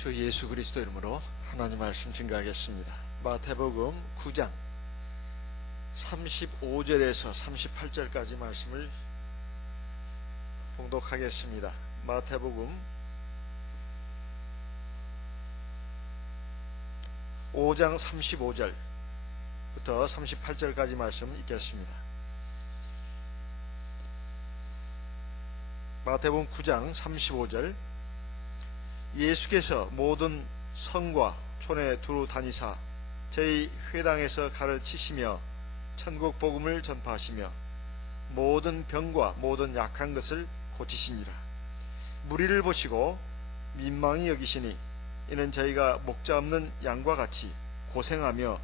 주 예수 그리스도 이름으로 하나님 말씀 증거하겠습니다. 마태복음 9장 35절에서 38절까지 말씀을 봉독하겠습니다. 마태복음 5장 35절부터 38절까지 말씀 읽겠습니다. 마태복음 9장 35절. 예수께서 모든 성과 촌에 두루 다니사 저희 회당에서 가르치시며 천국 복음을 전파하시며 모든 병과 모든 약한 것을 고치시니라. 무리를 보시고 민망히 여기시니 이는 저희가 목자 없는 양과 같이 고생하며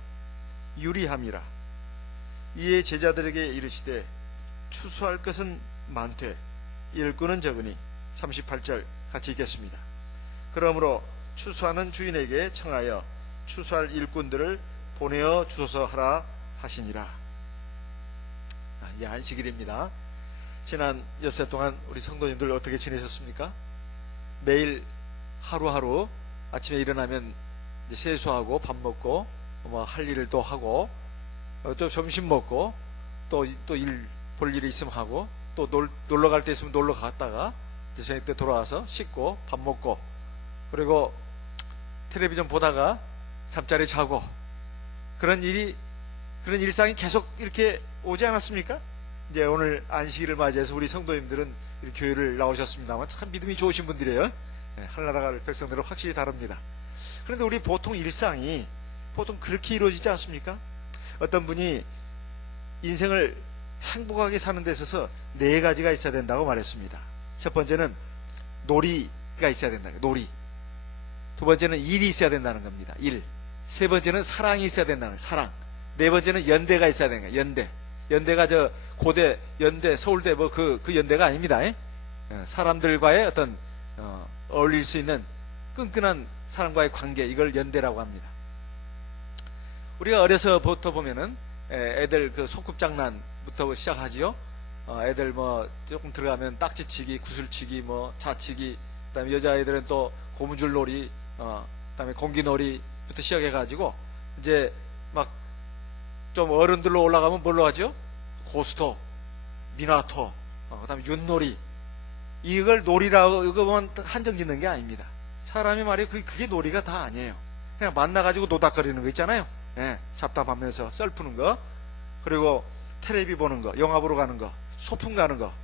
유리함이라. 이에 제자들에게 이르시되 추수할 것은 많되 일꾼은 적으니. 38절 같이 읽겠습니다. 그러므로 추수하는 주인에게 청하여 추수할 일꾼들을 보내어 주소서 하라 하시니라. 이제 안식일입니다. 지난 엿새 동안 우리 성도님들 어떻게 지내셨습니까? 매일 하루하루 아침에 일어나면 이제 세수하고 밥 먹고 뭐 할 일을 또 하고 또 점심 먹고 또 일 볼 일이 있으면 하고 또 놀러 갈 때 있으면 놀러 갔다가 이제 저녁 때 돌아와서 씻고 밥 먹고 그리고 텔레비전 보다가 잠자리 자고 그런 일상이 계속 이렇게 오지 않았습니까? 이제 오늘 안식일을 맞이해서 우리 성도님들은 교회를 나오셨습니다만 참 믿음이 좋으신 분들이에요. 하늘나라 백성들은 확실히 다릅니다. 그런데 우리 보통 일상이 보통 그렇게 이루어지지 않습니까? 어떤 분이 인생을 행복하게 사는 데 있어서 4가지가 있어야 된다고 말했습니다. 첫 번째는 놀이가 있어야 된다. 놀이. 두 번째는 일이 있어야 된다는 겁니다. 일. 세 번째는 사랑이 있어야 된다는 거예요. 사랑. 네 번째는 연대가 있어야 되는 거예요. 연대. 연대가 저 고대, 연대, 서울대 뭐 그 연대가 아닙니다. 사람들과의 어떤 어울릴 수 있는 끈끈한 사람과의 관계, 이걸 연대라고 합니다. 우리가 어려서부터 보면은 애들 그 소꿉장난부터 시작하지요. 애들 뭐 조금 들어가면 딱지치기, 구슬치기, 뭐 자치기, 그다음에 여자애들은 또 고무줄놀이, 그다음에 공기놀이부터 시작해가지고 이제 막 좀 어른들로 올라가면 뭘로 하죠? 고스톱, 미나토, 그다음에 윷놀이. 이걸 놀이라고 이거만 한정 짓는 게 아닙니다. 사람이 말이에요. 그게 놀이가 다 아니에요. 그냥 만나가지고 노닥거리는 거 있잖아요. 잡담하면서 썰 푸는 거, 그리고 텔레비 보는 거, 영화 보러 가는 거, 소풍 가는 거,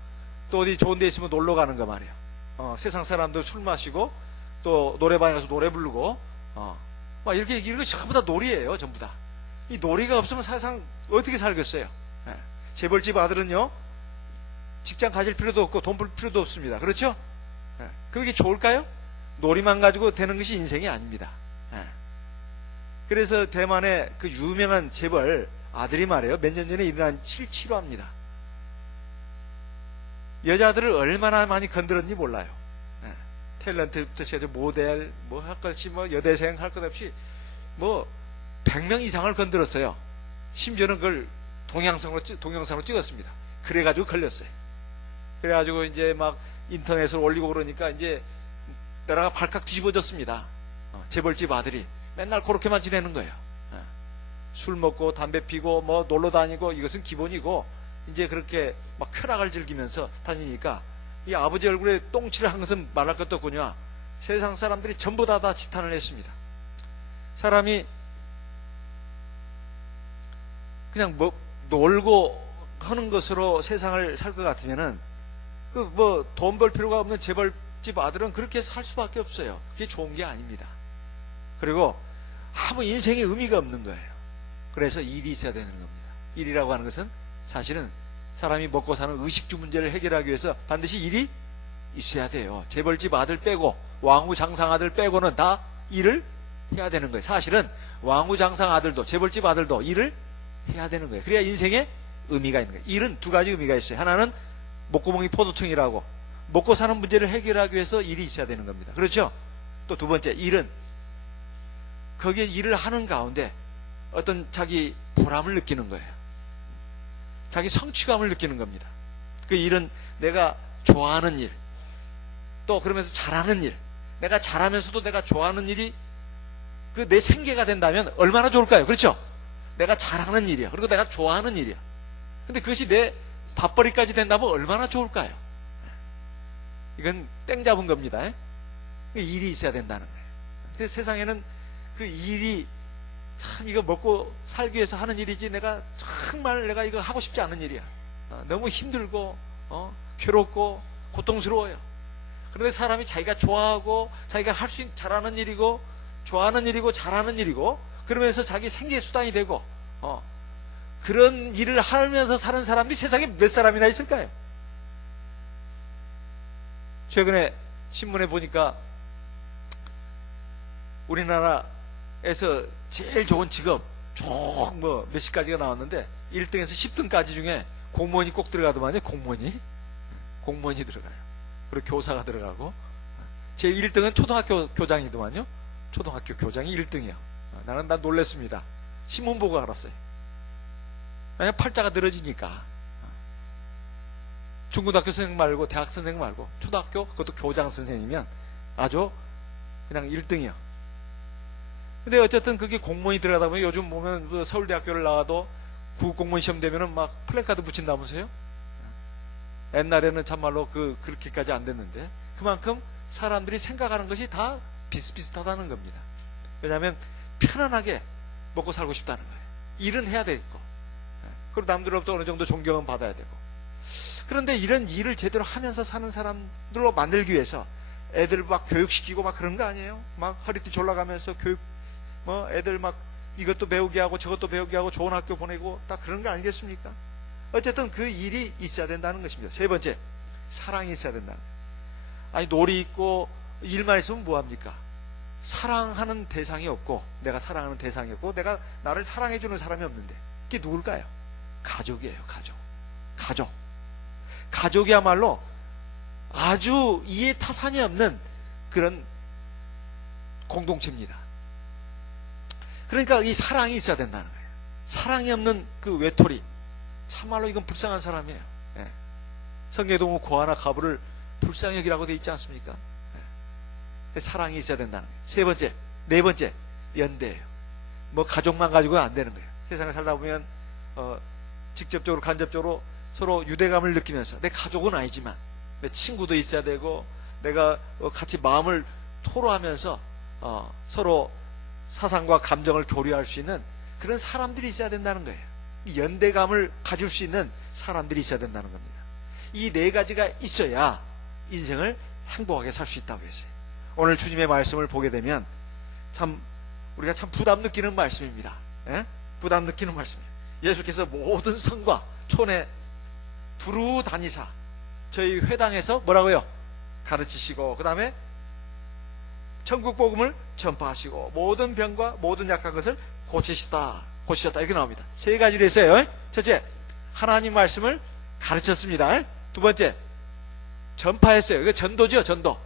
또 어디 좋은 데 있으면 놀러 가는 거 말이에요. 세상 사람들 술 마시고 또 노래방에 가서 노래 부르고 막 이렇게 전부 다 놀이예요. 전부 다. 이 놀이가 없으면 세상 어떻게 살겠어요? 재벌집 아들은요 직장 가질 필요도 없고 돈 벌 필요도 없습니다. 그렇죠? 그게 좋을까요? 놀이만 가지고 되는 것이 인생이 아닙니다. 그래서 대만의 그 유명한 재벌 아들이 말이에요, 몇 년 전에 일어난 실치료합니다. 여자들을 얼마나 많이 건드렸는지 몰라요. 탤런트부터 시작해서 모델, 뭐 할 것 없이, 뭐 여대생 할 것 없이, 뭐 100명 이상을 건드렸어요. 심지어는 그걸 동영상으로 찍었습니다. 그래가지고 걸렸어요. 그래가지고 이제 막 인터넷으로 올리고 그러니까 이제 나라가 발칵 뒤집어졌습니다. 재벌집 아들이 맨날 그렇게만 지내는 거예요. 술 먹고 담배 피고 뭐 놀러 다니고 이것은 기본이고, 이제 그렇게 막 쾌락을 즐기면서 다니니까 이 아버지 얼굴에 똥칠을 한 것은 말할 것도 없군요. 세상 사람들이 전부 다 지탄을 했습니다. 사람이 그냥 뭐 놀고 하는 것으로 세상을 살 것 같으면은 그 뭐 돈 벌 필요가 없는 재벌집 아들은 그렇게 살 수밖에 없어요. 그게 좋은 게 아닙니다. 그리고 아무 인생에 의미가 없는 거예요. 그래서 일이 있어야 되는 겁니다. 일이라고 하는 것은 사실은 사람이 먹고 사는 의식주 문제를 해결하기 위해서 반드시 일이 있어야 돼요. 재벌집 아들 빼고 왕후 장상 아들 빼고는 다 일을 해야 되는 거예요. 사실은 왕후 장상 아들도 재벌집 아들도 일을 해야 되는 거예요. 그래야 인생에 의미가 있는 거예요. 일은 2가지 의미가 있어요. 하나는 목구멍이 포도청이라고 먹고 사는 문제를 해결하기 위해서 일이 있어야 되는 겁니다. 그렇죠? 또 2번째, 일은 거기에 일을 하는 가운데 어떤 자기 보람을 느끼는 거예요. 자기 성취감을 느끼는 겁니다. 그 일은 내가 좋아하는 일, 또 그러면서 잘하는 일, 내가 잘하면서도 내가 좋아하는 일이 그 내 생계가 된다면 얼마나 좋을까요? 그렇죠? 내가 잘하는 일이야. 그리고 내가 좋아하는 일이야. 근데 그것이 내 밥벌이까지 된다면 얼마나 좋을까요? 이건 땡 잡은 겁니다. 일이 있어야 된다는 거예요. 근데 세상에는 그 일이 참 이거 먹고 살기 위해서 하는 일이지 내가 정말 내가 이거 하고 싶지 않은 일이야. 너무 힘들고 괴롭고 고통스러워요. 그런데 사람이 자기가 좋아하고 자기가 할 수 잘하는 일이고 좋아하는 일이고 잘하는 일이고 그러면서 자기 생계 수단이 되고 그런 일을 하면서 사는 사람이 세상에 몇 사람이나 있을까요? 최근에 신문에 보니까 우리나라에서 제일 좋은 직업 쭉 뭐 몇 시까지가 나왔는데 1등에서 10등까지 중에 공무원이 꼭 들어가더만요. 공무원이 들어가요. 그리고 교사가 들어가고 제 1등은 초등학교 교장이더만요. 초등학교 교장이 1등이요. 난 놀랬습니다. 신문 보고 알았어요. 왜냐면 팔자가 늘어지니까. 중고등학교 선생님 말고 대학 선생님 말고 초등학교 그것도 교장 선생님이면 아주 그냥 1등이요. 근데 어쨌든 그게 공무원이 들어가다 보면 요즘 보면 서울대학교를 나와도 구급공무원 시험 되면은 막 플래카드 붙인다면서요? 옛날에는 참말로 그렇게까지 안 됐는데 그만큼 사람들이 생각하는 것이 다 비슷비슷하다는 겁니다. 왜냐하면 편안하게 먹고 살고 싶다는 거예요. 일은 해야 되고 그리고 남들로부터 어느 정도 존경은 받아야 되고 그런데 이런 일을 제대로 하면서 사는 사람들로 만들기 위해서 애들 막 교육시키고 막 그런 거 아니에요? 막 허리띠 졸라가면서 교육 애들 막 이것도 배우게 하고 저것도 배우게 하고 좋은 학교 보내고 딱 그런 거 아니겠습니까? 어쨌든 그 일이 있어야 된다는 것입니다. 세 번째, 사랑이 있어야 된다는 거예요. 아니 놀이 있고 일만 있으면 뭐합니까? 사랑하는 대상이 없고 내가 사랑하는 대상이 없고 내가 나를 사랑해주는 사람이 없는데 그게 누굴까요? 가족이에요. 가족이야말로 아주 이해 타산이 없는 그런 공동체입니다. 그러니까 이 사랑이 있어야 된다는 거예요. 사랑이 없는 그 외톨이 참말로 이건 불쌍한 사람이에요. 성경에도 보면 고아나 가부를 불쌍히 여기라고 되어 있지 않습니까? 사랑이 있어야 된다는 거예요. 세 번째, 네 번째 연대예요. 뭐 가족만 가지고는 안 되는 거예요. 세상에 살다 보면 직접적으로 간접적으로 서로 유대감을 느끼면서 내 가족은 아니지만 내 친구도 있어야 되고 내가 같이 마음을 토로하면서 서로 사상과 감정을 교류할 수 있는 그런 사람들이 있어야 된다는 거예요. 연대감을 가질 수 있는 사람들이 있어야 된다는 겁니다. 이 네 가지가 있어야 인생을 행복하게 살 수 있다고 했어요. 오늘 주님의 말씀을 보게 되면 참 우리가 참 부담 느끼는 말씀입니다. 부담 느끼는 말씀이에요. 예수께서 모든 성과 촌에 두루 다니사 저희 회당에서 뭐라고요? 가르치시고 그 다음에 천국 복음을 전파하시고 모든 병과 모든 약한 것을 고치셨다 이렇게 나옵니다. 세 가지로 했어요. 첫째, 하나님 말씀을 가르쳤습니다. 두 번째, 전파했어요. 이거 전도죠. 전도.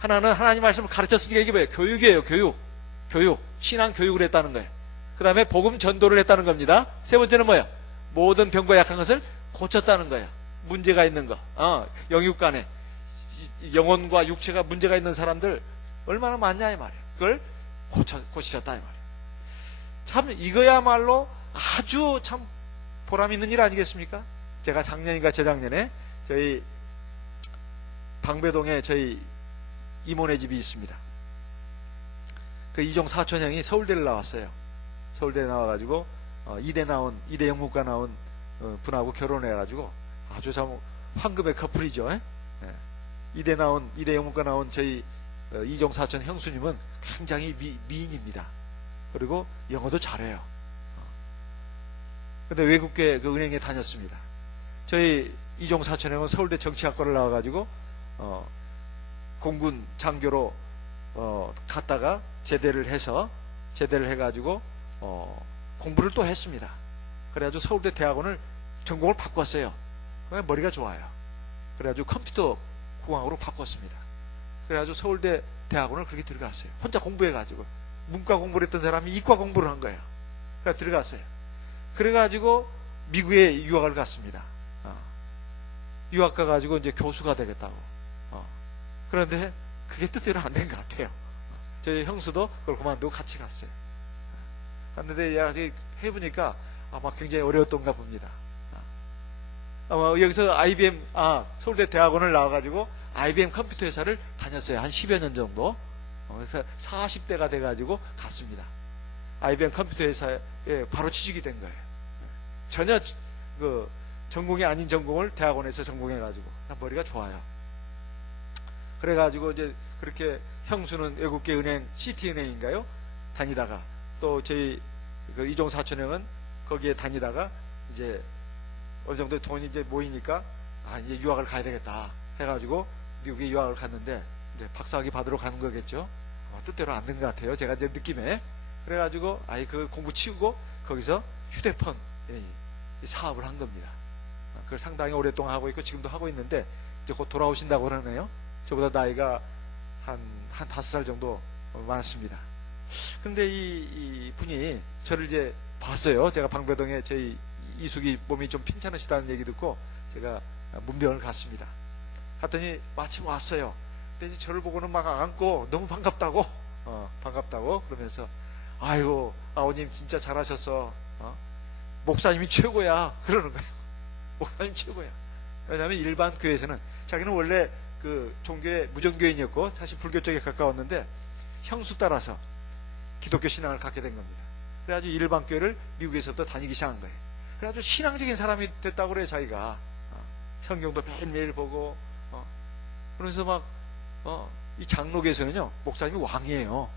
하나는 하나님 말씀을 가르쳤으니까 이게 뭐예요? 교육이에요. 교육. 신앙 교육을 했다는 거예요. 그 다음에 복음 전도를 했다는 겁니다. 세 번째는 뭐예요? 모든 병과 약한 것을 고쳤다는 거예요. 문제가 있는 거. 영육간에 영혼과 육체가 문제가 있는 사람들 얼마나 많냐 이 말이에요. 그걸 고치셨다 이 말이에요. 참 이거야말로 아주 참 보람 있는 일 아니겠습니까? 제가 작년인가 재작년에 저희 방배동에 저희 이모네 집이 있습니다. 그 이종 사촌 형이 서울대를 나왔어요. 서울대 나와가지고 이대 영문과 나온 분하고 결혼해가지고 아주 참 황금의 커플이죠. 이대 영문과 나온 저희 이종 사촌 형수님은 굉장히 미인입니다. 그리고 영어도 잘해요. 근데 외국계 그 은행에 다녔습니다. 저희 이종 사촌 형은 서울대 정치학과를 나와가지고 공군 장교로 갔다가 제대를 해가지고 공부를 또 했습니다. 그래가지고 서울대 대학원을 전공을 바꿨어요. 머리가 좋아요. 그래가지고 컴퓨터 공학으로 바꿨습니다. 그래가지고 서울대 대학원을 그렇게 들어갔어요. 혼자 공부해가지고 문과 공부를 했던 사람이 이과 공부를 한 거예요. 그래서 들어갔어요. 그래가지고 미국에 유학을 갔습니다. 유학 가가지고 이제 교수가 되겠다고. 그런데 그게 뜻대로 안 된 것 같아요. 저희 형수도 그걸 그만두고 같이 갔어요. 갔는데 해보니까 아마 굉장히 어려웠던가 봅니다. 아마 여기서 IBM, 서울대 대학원을 나와가지고 IBM 컴퓨터 회사를 다녔어요. 한 10여 년 정도. 그래서 40대가 돼가지고 갔습니다. IBM 컴퓨터 회사에 바로 취직이 된 거예요. 전혀 그 전공이 아닌 전공을 대학원에서 전공해가지고 머리가 좋아요. 그래가지고 이제 그렇게 형수는 외국계 은행 시티은행인가요? 다니다가 또 저희 그 이종 사촌형은 거기에 다니다가 이제 어느 정도 돈이 이제 모이니까 이제 유학을 가야 되겠다 해가지고 미국에 유학을 갔는데 이제 박사학위 받으러 가는 거겠죠. 뜻대로 안 된 것 같아요. 제가 이제 느낌에. 그래가지고 그 공부 치우고 거기서 휴대폰 사업을 한 겁니다. 그걸 상당히 오랫동안 하고 있고 지금도 하고 있는데 이제 곧 돌아오신다고 그러네요. 저보다 나이가 한 5살 정도 많습니다. 근데 이 분이 저를 이제 봤어요. 제가 방배동에 저희 이숙이 몸이 좀 괜찮으시다는 얘기 듣고 제가 문병을 갔습니다. 갔더니 마침 왔어요. 근데 이제 저를 보고는 막 안고 너무 반갑다고 그러면서 아이고 아버님 진짜 잘하셨어. 목사님이 최고야 그러는 거예요. 목사님 최고야. 왜냐하면 일반 교회에서는 자기는 원래 그 종교의 무정교인이었고 사실 불교 쪽에 가까웠는데 형수 따라서 기독교 신앙을 갖게 된 겁니다. 그래가지고 일반 교회를 미국에서부터 다니기 시작한 거예요. 그래가지고 신앙적인 사람이 됐다고 그래요. 자기가 성경도 매일매일 보고 그러면서 막 이 장로교에서는요 목사님이 왕이에요.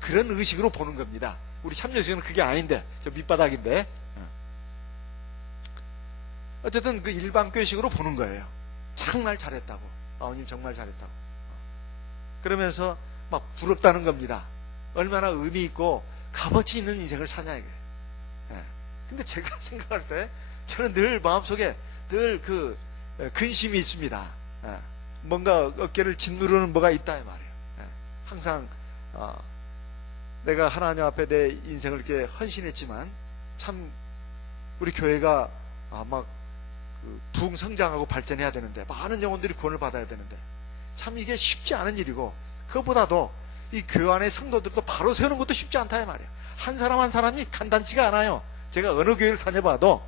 그런 의식으로 보는 겁니다. 우리 참여교회는 그게 아닌데 저 밑바닥인데 어쨌든 그 일반 교회식으로 보는 거예요. 정말 잘했다고. 아버님 정말 잘했다고. 그러면서 막 부럽다는 겁니다. 얼마나 의미 있고 값어치 있는 인생을 사냐 이게. 근데 제가 생각할 때 저는 늘 마음속에 늘 그 근심이 있습니다. 뭔가 어깨를 짓누르는 뭐가 있다 이 말이에요. 항상 내가 하나님 앞에 내 인생을 이렇게 헌신했지만 참 우리 교회가 막 부흥 성장하고 발전해야 되는데 많은 영혼들이 구원을 받아야 되는데 참 이게 쉽지 않은 일이고 그것보다도 이 교회 안의 성도들도 바로 세우는 것도 쉽지 않다 이 말이에요. 한 사람 한 사람이 간단치가 않아요. 제가 어느 교회를 다녀봐도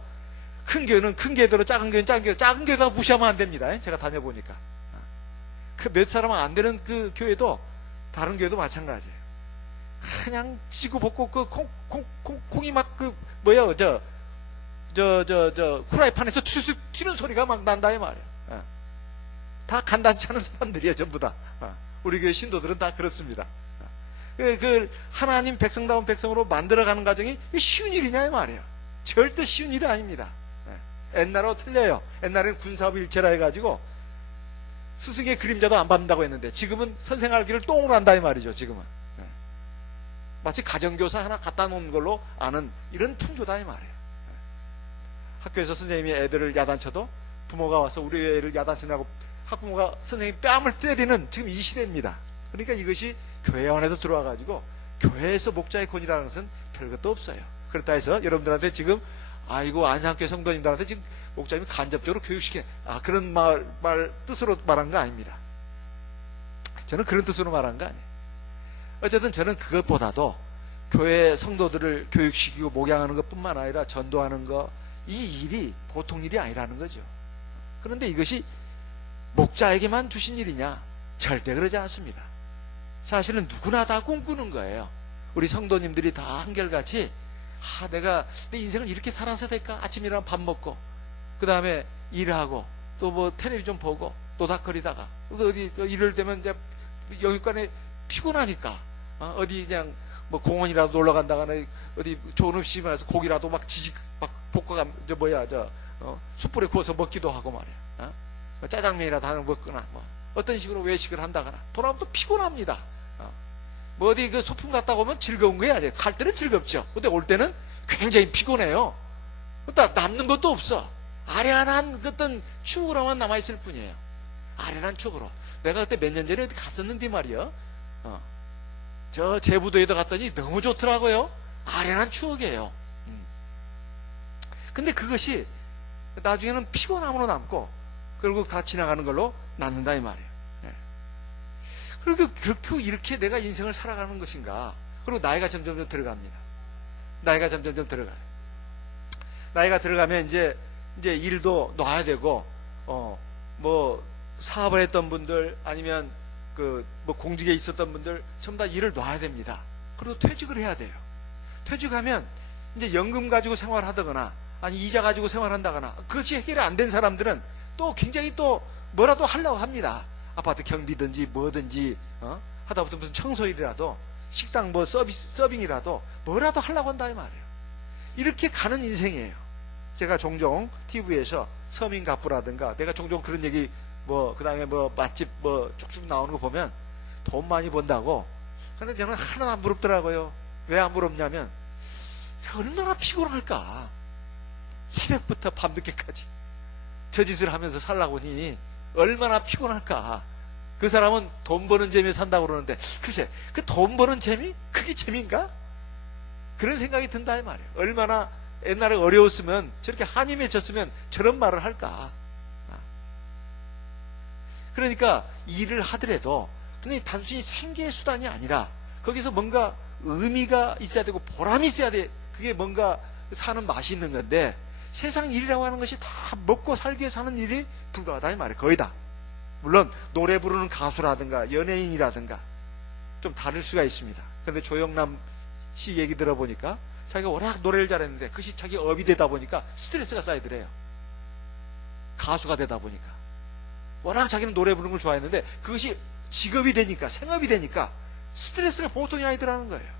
큰 교회는 큰 교회대로 작은 교회는 작은 교회, 작은 교회다가 무시하면 안 됩니다. 제가 다녀보니까 그 몇 사람 안 되는 그 교회도 다른 교회도 마찬가지예요. 그냥 지고 볶고 그 콩이 막 그 뭐야 후라이팬에서 툭툭 튀는 소리가 막 난다 이 말이에요. 다 간단치 않은 사람들이에요. 전부 다. 우리 교회 신도들은 다 그렇습니다. 그 하나님 백성다운 백성으로 만들어가는 과정이 쉬운 일이냐 이 말이에요. 절대 쉬운 일이 아닙니다. 옛날하고 틀려요. 옛날에는 군사부 일체라 해가지고 스승의 그림자도 안 밟는다고 했는데 지금은 선생 알기를 똥으로 한다 이 말이죠. 지금은 마치 가정교사 하나 갖다 놓은 걸로 아는 이런 풍조다 이 말이에요. 학교에서 선생님이 애들을 야단쳐도 부모가 와서 우리 애를 야단치냐고 학부모가 선생님 뺨을 때리는 지금 이 시대입니다. 그러니까 이것이 교회 안에도 들어와가지고 교회에서 목자의 권위라는 것은 별것도 없어요. 그렇다 해서 여러분들한테 지금 아이고 안상교회 성도님들한테 지금 목자님이 간접적으로 교육시키는 그런 뜻으로 말한 거 아닙니다. 저는 그런 뜻으로 말한 거 아니에요. 어쨌든 저는 그것보다도 교회 성도들을 교육시키고 목양하는 것뿐만 아니라 전도하는 거 이 일이 보통 일이 아니라는 거죠. 그런데 이것이 목자에게만 주신 일이냐? 절대 그러지 않습니다. 사실은 누구나 다 꿈꾸는 거예요. 우리 성도님들이 다 한결같이 내가 내 인생을 이렇게 살아서 될까? 아침 일어나면 밥 먹고 그 다음에 일하고 또 뭐 텔레비전 보고 노닥거리다가 어디 일을 되면 이제 영육간에 피곤하니까 어디 그냥 뭐 공원이라도 놀러 간다거나 어디 좋은 음식집에 가서 고기라도 막 볶아가 숯불에 구워서 먹기도 하고 말이야. 짜장면이라도 하나 먹거나 뭐 어떤 식으로 외식을 한다거나 돌아오면 또 피곤합니다. 뭐 어디 그 소풍 갔다 오면 즐거운 거야. 갈 때는 즐겁죠. 근데 올 때는 굉장히 피곤해요. 남는 것도 없어. 아련한 어떤 추억으로만 남아있을 뿐이에요. 아련한 추억으로. 내가 그때 몇 년 전에 어디 갔었는데 말이야. 저 제부도에도 갔더니 너무 좋더라고요. 아련한 추억이에요. 근데 그것이 나중에는 피곤함으로 남고 결국 다 지나가는 걸로 남는다 이 말이에요. 그리고 그렇게 이렇게 내가 인생을 살아가는 것인가? 그리고 나이가 점점 들어갑니다. 나이가 점점 들어가요. 나이가 들어가면 이제 일도 놔야 되고, 뭐 사업을 했던 분들 아니면 뭐 공직에 있었던 분들 전부 다 일을 놔야 됩니다. 그리고 퇴직을 해야 돼요. 퇴직하면 이제 연금 가지고 생활하다거나 아니 이자 가지고 생활한다거나 그것이 해결이 안 된 사람들은 또 굉장히 또 뭐라도 하려고 합니다. 아파트 경비든지 뭐든지 하다못해 무슨 청소일이라도 식당 뭐 서빙이라도 뭐라도 하려고 한다 이 말이에요. 이렇게 가는 인생이에요. 제가 종종 TV에서 서민가부라든가 내가 종종 그런 얘기 그 다음에 뭐 맛집 뭐 쭉쭉 나오는 거 보면 돈 많이 번다고. 근데 저는 하나도 안 부럽더라고요. 왜 안 부럽냐면 얼마나 피곤할까. 새벽부터 밤늦게까지 저 짓을 하면서 살라고 하니 얼마나 피곤할까. 그 사람은 돈 버는 재미에 산다고 그러는데 글쎄 그 돈 버는 재미? 그게 재미인가? 그런 생각이 든다 이 말이에요. 얼마나 옛날에 어려웠으면 저렇게 한이 맺혔으면 저런 말을 할까. 그러니까 일을 하더라도 그냥 단순히 생계의 수단이 아니라 거기서 뭔가 의미가 있어야 되고 보람이 있어야 돼. 그게 뭔가 사는 맛이 있는 건데 세상 일이라고 하는 것이 다 먹고 살기 위해 사는 일이 불과하다 이 말이에요. 거의 다. 물론 노래 부르는 가수라든가 연예인이라든가 좀 다를 수가 있습니다. 그런데 조영남 씨 얘기 들어보니까 자기가 워낙 노래를 잘했는데 그것이 자기 업이 되다 보니까 스트레스가 쌓이더래요. 가수가 되다 보니까 워낙 자기는 노래 부르는 걸 좋아했는데 그것이 직업이 되니까 생업이 되니까 스트레스가 보통이 아니더라는 거예요.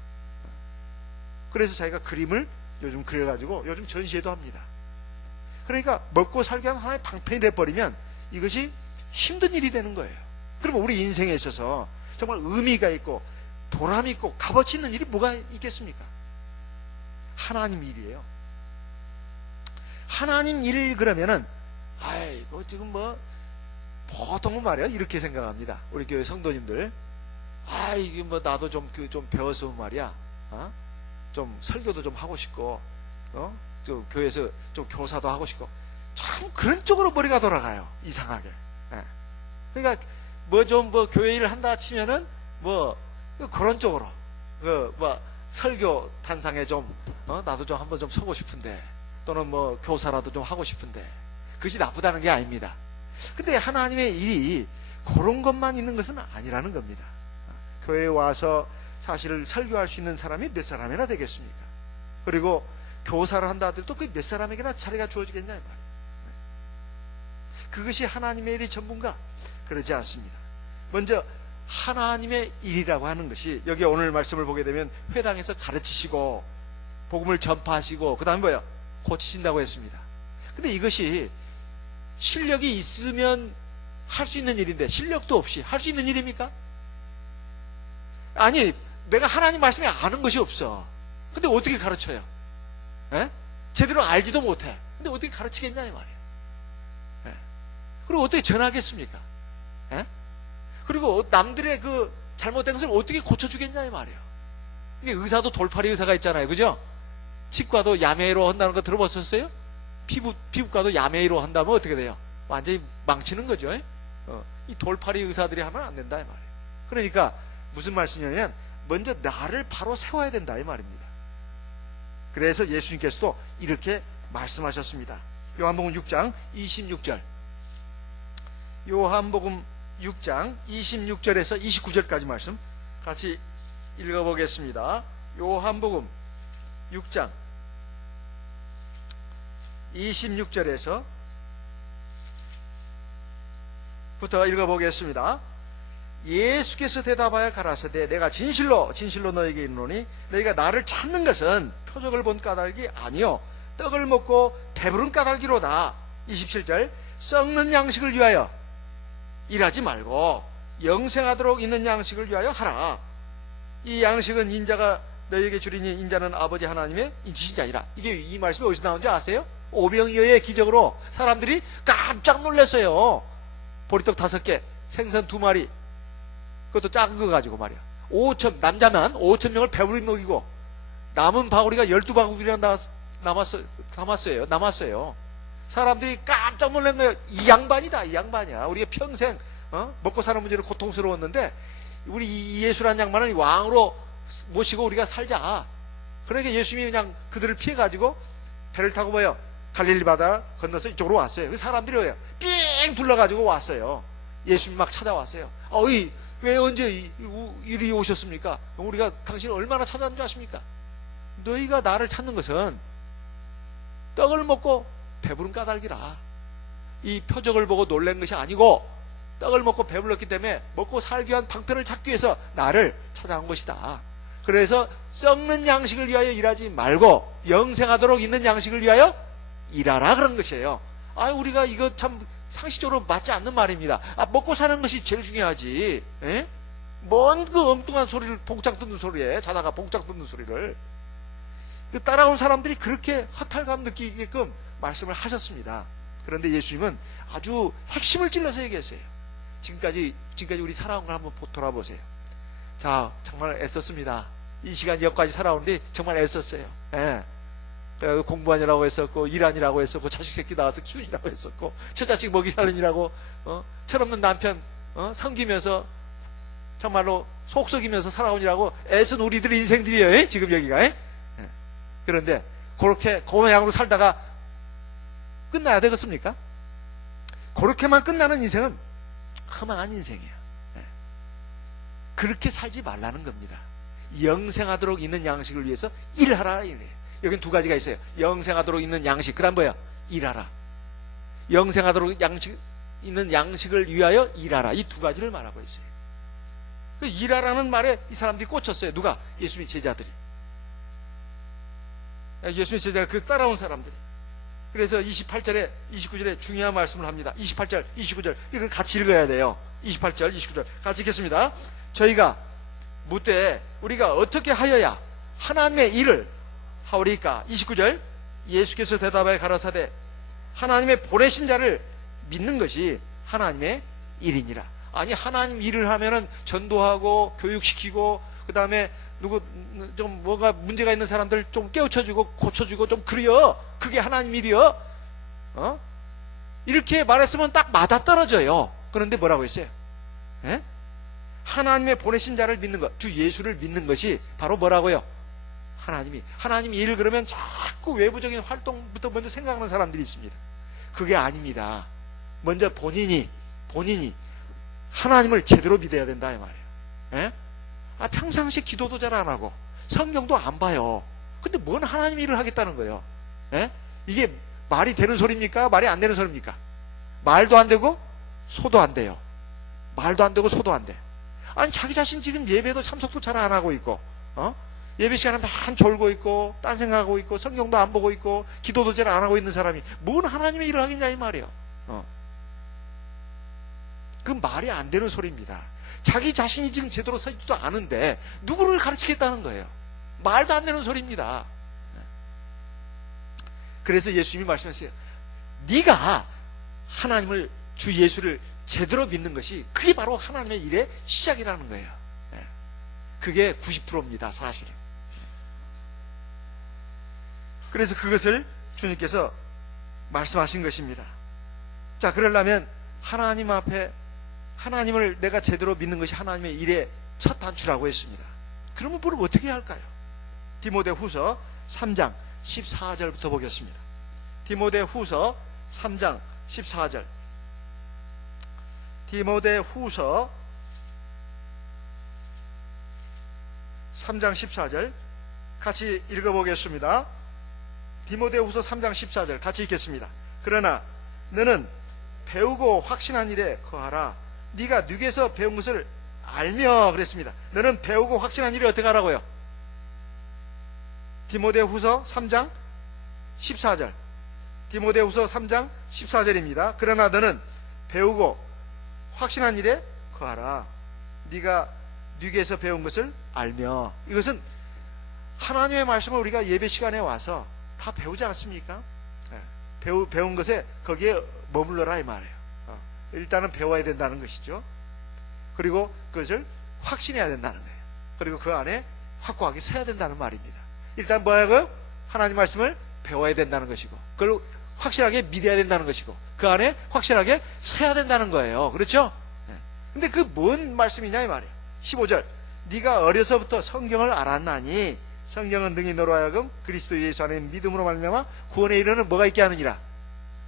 그래서 자기가 그림을 요즘 그려가지고 요즘 전시회도 합니다. 그러니까 먹고 살기 위한 하나의 방편이 돼버리면 이것이 힘든 일이 되는 거예요. 그러면 우리 인생에 있어서 정말 의미가 있고 보람 있고 값어치 있는 일이 뭐가 있겠습니까? 하나님 일이에요. 하나님 일 그러면은 아이고 지금 뭐 보통은 말이야 이렇게 생각합니다. 우리 교회 성도님들 이게 뭐 나도 좀 배웠으면 말이야 좀 설교도 좀 하고 싶고 좀 교회에서 좀 교사도 하고 싶고 참 그런 쪽으로 머리가 돌아가요. 이상하게. 그러니까 뭐 교회 일을 한다 치면은 뭐 그런 쪽으로 뭐 설교 단상에 좀 나도 좀 한번 좀 서고 싶은데 또는 뭐 교사라도 좀 하고 싶은데 그것이 나쁘다는 게 아닙니다. 근데 하나님의 일이 그런 것만 있는 것은 아니라는 겁니다. 교회에 와서 사실을 설교할 수 있는 사람이 몇 사람이나 되겠습니까? 그리고 교사를 한다 하더라도 그 몇 사람에게나 자리가 주어지겠냐 이 말이에요. 그것이 하나님의 일이 전부인가? 그러지 않습니다. 먼저 하나님의 일이라고 하는 것이 여기 오늘 말씀을 보게 되면 회당에서 가르치시고 복음을 전파하시고 그 다음에 뭐예요? 고치신다고 했습니다. 근데 이것이 실력이 있으면 할 수 있는 일인데 실력도 없이 할 수 있는 일입니까? 아니 내가 하나님 말씀에 아는 것이 없어. 근데 어떻게 가르쳐요? 제대로 알지도 못해. 근데 어떻게 가르치겠냐 이 말이에요. 그리고 어떻게 전하겠습니까? 그리고 남들의 그 잘못된 것을 어떻게 고쳐주겠냐 이 말이에요. 이게 의사도 돌팔이 의사가 있잖아요. 그죠? 치과도 야매로 한다는 거 들어보셨어요? 피부과도 야매로 한다면 어떻게 돼요? 완전히 망치는 거죠. 이 돌팔이 의사들이 하면 안 된다 이 말이에요. 그러니까 무슨 말씀이냐면 먼저 나를 바로 세워야 된다 이 말입니다. 그래서 예수님께서도 이렇게 말씀하셨습니다. 요한복음 6장 26절 요한복음 6장 26절에서 29절까지 말씀 같이 읽어보겠습니다. 요한복음 6장 26절에서 부터 읽어보겠습니다. 예수께서 대답하여 가라사대 내가 진실로 너에게 이르노니 너희가 나를 찾는 것은 표적을 본 까닭이 아니요 떡을 먹고 배부른 까닭이로다. 27절 썩는 양식을 위하여 일하지 말고 영생하도록 있는 양식을 위하여 하라. 이 양식은 인자가 너희에게 주리니 인자는 아버지 하나님의 인치신 자이라. 이게 이 말씀이 어디서 나온지 아세요? 오병이어의 기적으로 사람들이 깜짝 놀랐어요. 보리떡 5개 생선 2마리 그것도 작은 거 가지고 말이야 5천 남자만 5,000명을 배부르게 먹이고 남은 바구리가 12바구리나 남았어요. 사람들이 깜짝 놀란 거예요. 이 양반이다. 이 양반이야. 우리가 평생 먹고 사는 문제로 고통스러웠는데 우리 이 예수란 양반을 왕으로 모시고 우리가 살자. 그러니까 예수님이 그냥 그들을 피해가지고 배를 타고 뭐요? 갈릴리 바다 건너서 이쪽으로 왔어요. 그 사람들이 왜요? 삥 둘러가지고 왔어요. 예수님 막 찾아왔어요. 어이, 왜 언제 이리 오셨습니까? 우리가 당신을 얼마나 찾았는 줄 아십니까? 너희가 나를 찾는 것은 떡을 먹고 배부른 까닭이라. 이 표적을 보고 놀란 것이 아니고 떡을 먹고 배불렀기 때문에 먹고 살기 위한 방편을 찾기 위해서 나를 찾아온 것이다. 그래서 썩는 양식을 위하여 일하지 말고 영생하도록 있는 양식을 위하여 일하라, 그런 것이에요. 우리가 이거 참 상식적으로 맞지 않는 말입니다. 먹고 사는 것이 제일 중요하지. 뭔 그 엉뚱한 소리를 봉짝 듣는 소리에 자다가 봉짝 듣는 소리를. 그 따라온 사람들이 그렇게 허탈감 느끼게끔 말씀을 하셨습니다. 그런데 예수님은 아주 핵심을 찔러서 얘기했어요. 지금까지 우리 살아온 걸 한번 돌아보세요. 자, 정말 애썼습니다. 이 시간 여기까지 살아오는데 정말 애썼어요. 공부하느라고 했었고, 일하느라고 했었고, 자식 새끼 낳아서 키우느라고 했었고, 처자식 먹이 살리느라고, 철없는 남편 섬기면서 정말로 속썩이면서 살아오느라고 애쓴 우리들 인생들이에요. 지금 여기가. 그런데 그렇게 그 모양으로 살다가 끝나야 되겠습니까? 그렇게만 끝나는 인생은 허망한 인생이에요. 그렇게 살지 말라는 겁니다. 영생하도록 있는 양식을 위해서 일하라. 여긴 두 가지가 있어요. 영생하도록 있는 양식, 그 다음 뭐야? 일하라. 영생하도록 있는 양식을 위하여 일하라. 이 두 가지를 말하고 있어요. 그 일하라는 말에 이 사람들이 꽂혔어요. 누가? 예수님의 제자들이. 예수님의 제자들, 그 따라온 사람들이. 그래서 28절에 29절에 중요한 말씀을 합니다. 28절 29절 이건 같이 읽어야 돼요. 28절 29절 같이 읽겠습니다. 저희가 묻되 우리가 어떻게 하여야 하나님의 일을 하오리까? 29절 예수께서 대답하여 가라사대 하나님의 보내신 자를 믿는 것이 하나님의 일이니라. 아니, 하나님 일을 하면은 전도하고 교육시키고 그 다음에 누구 좀 뭐가 문제가 있는 사람들 좀 깨우쳐주고 고쳐주고 좀 그래요. 그게 하나님 일이요. 이렇게 말했으면 딱 맞아떨어져요. 그런데 뭐라고 했어요? 하나님의 보내신 자를 믿는 것, 주 예수를 믿는 것이 바로 뭐라고요? 하나님 일을 그러면 자꾸 외부적인 활동부터 먼저 생각하는 사람들이 있습니다. 그게 아닙니다. 먼저 본인이 하나님을 제대로 믿어야 된다 이 말이에요. 평상시 기도도 잘 안 하고 성경도 안 봐요. 근데 뭔 하나님 일을 하겠다는 거예요? 이게 말이 되는 소리입니까? 말이 안 되는 소리입니까? 말도 안 되고 소도 안 돼요. 말도 안 되고 소도 안 돼. 아니, 자기 자신 지금 예배도 참석도 잘 안 하고 있고, 예배 시간에 만 졸고 있고, 딴 생각하고 있고, 성경도 안 보고 있고, 기도도 잘 안 하고 있는 사람이 뭔 하나님의 일을 하겠냐 이 말이에요. 그 말이 안 되는 소리입니다. 자기 자신이 지금 제대로 서 있지도 않은데 누구를 가르치겠다는 거예요. 말도 안 되는 소리입니다. 그래서 예수님이 말씀하셨어요. 네가 하나님을, 주 예수를 제대로 믿는 것이 그게 바로 하나님의 일의 시작이라는 거예요. 그게 90%입니다 사실은. 그래서 그것을 주님께서 말씀하신 것입니다. 자, 그러려면 하나님 앞에 하나님을 내가 제대로 믿는 것이 하나님의 일의 첫 단추라고 했습니다. 그러면 뭘 어떻게 해야 할까요? 디모데후서 3장 14절부터 보겠습니다. 디모데후서 3장 14절. 디모데후서 3장 14절 같이 읽어보겠습니다. 디모데후서 3장 14절 같이 읽겠습니다. 그러나 너는 배우고 확신한 일에 거하라. 네가 뉘게서 배운 것을 알며 그랬습니다. 너는 배우고 확신한 일에 어떻게 하라고요? 디모데후서 3장 14절. 디모데후서 3장 14절입니다. 그러나 너는 배우고 확신한 일에 거하라. 네가 뉘게서 배운 것을 알며. 이것은 하나님의 말씀을 우리가 예배 시간에 와서 다 배우지 않습니까? 배운 것에 거기에 머물러라 이 말이에요. 일단은 배워야 된다는 것이죠. 그리고 그것을 확신해야 된다는 거예요. 그리고 그 안에 확고하게 서야 된다는 말입니다. 일단 뭐라고요? 하나님 말씀을 배워야 된다는 것이고, 그걸 확실하게 믿어야 된다는 것이고, 그 안에 확실하게 서야 된다는 거예요. 그렇죠? 근데 그 뭔 말씀이냐 이 말이에요. 15절 네가 어려서부터 성경을 알았나니 성경은 능히 너로 하여금 그리스도 예수 안에 믿음으로 말미암아 구원에 이르는 뭐가 있게 하느니라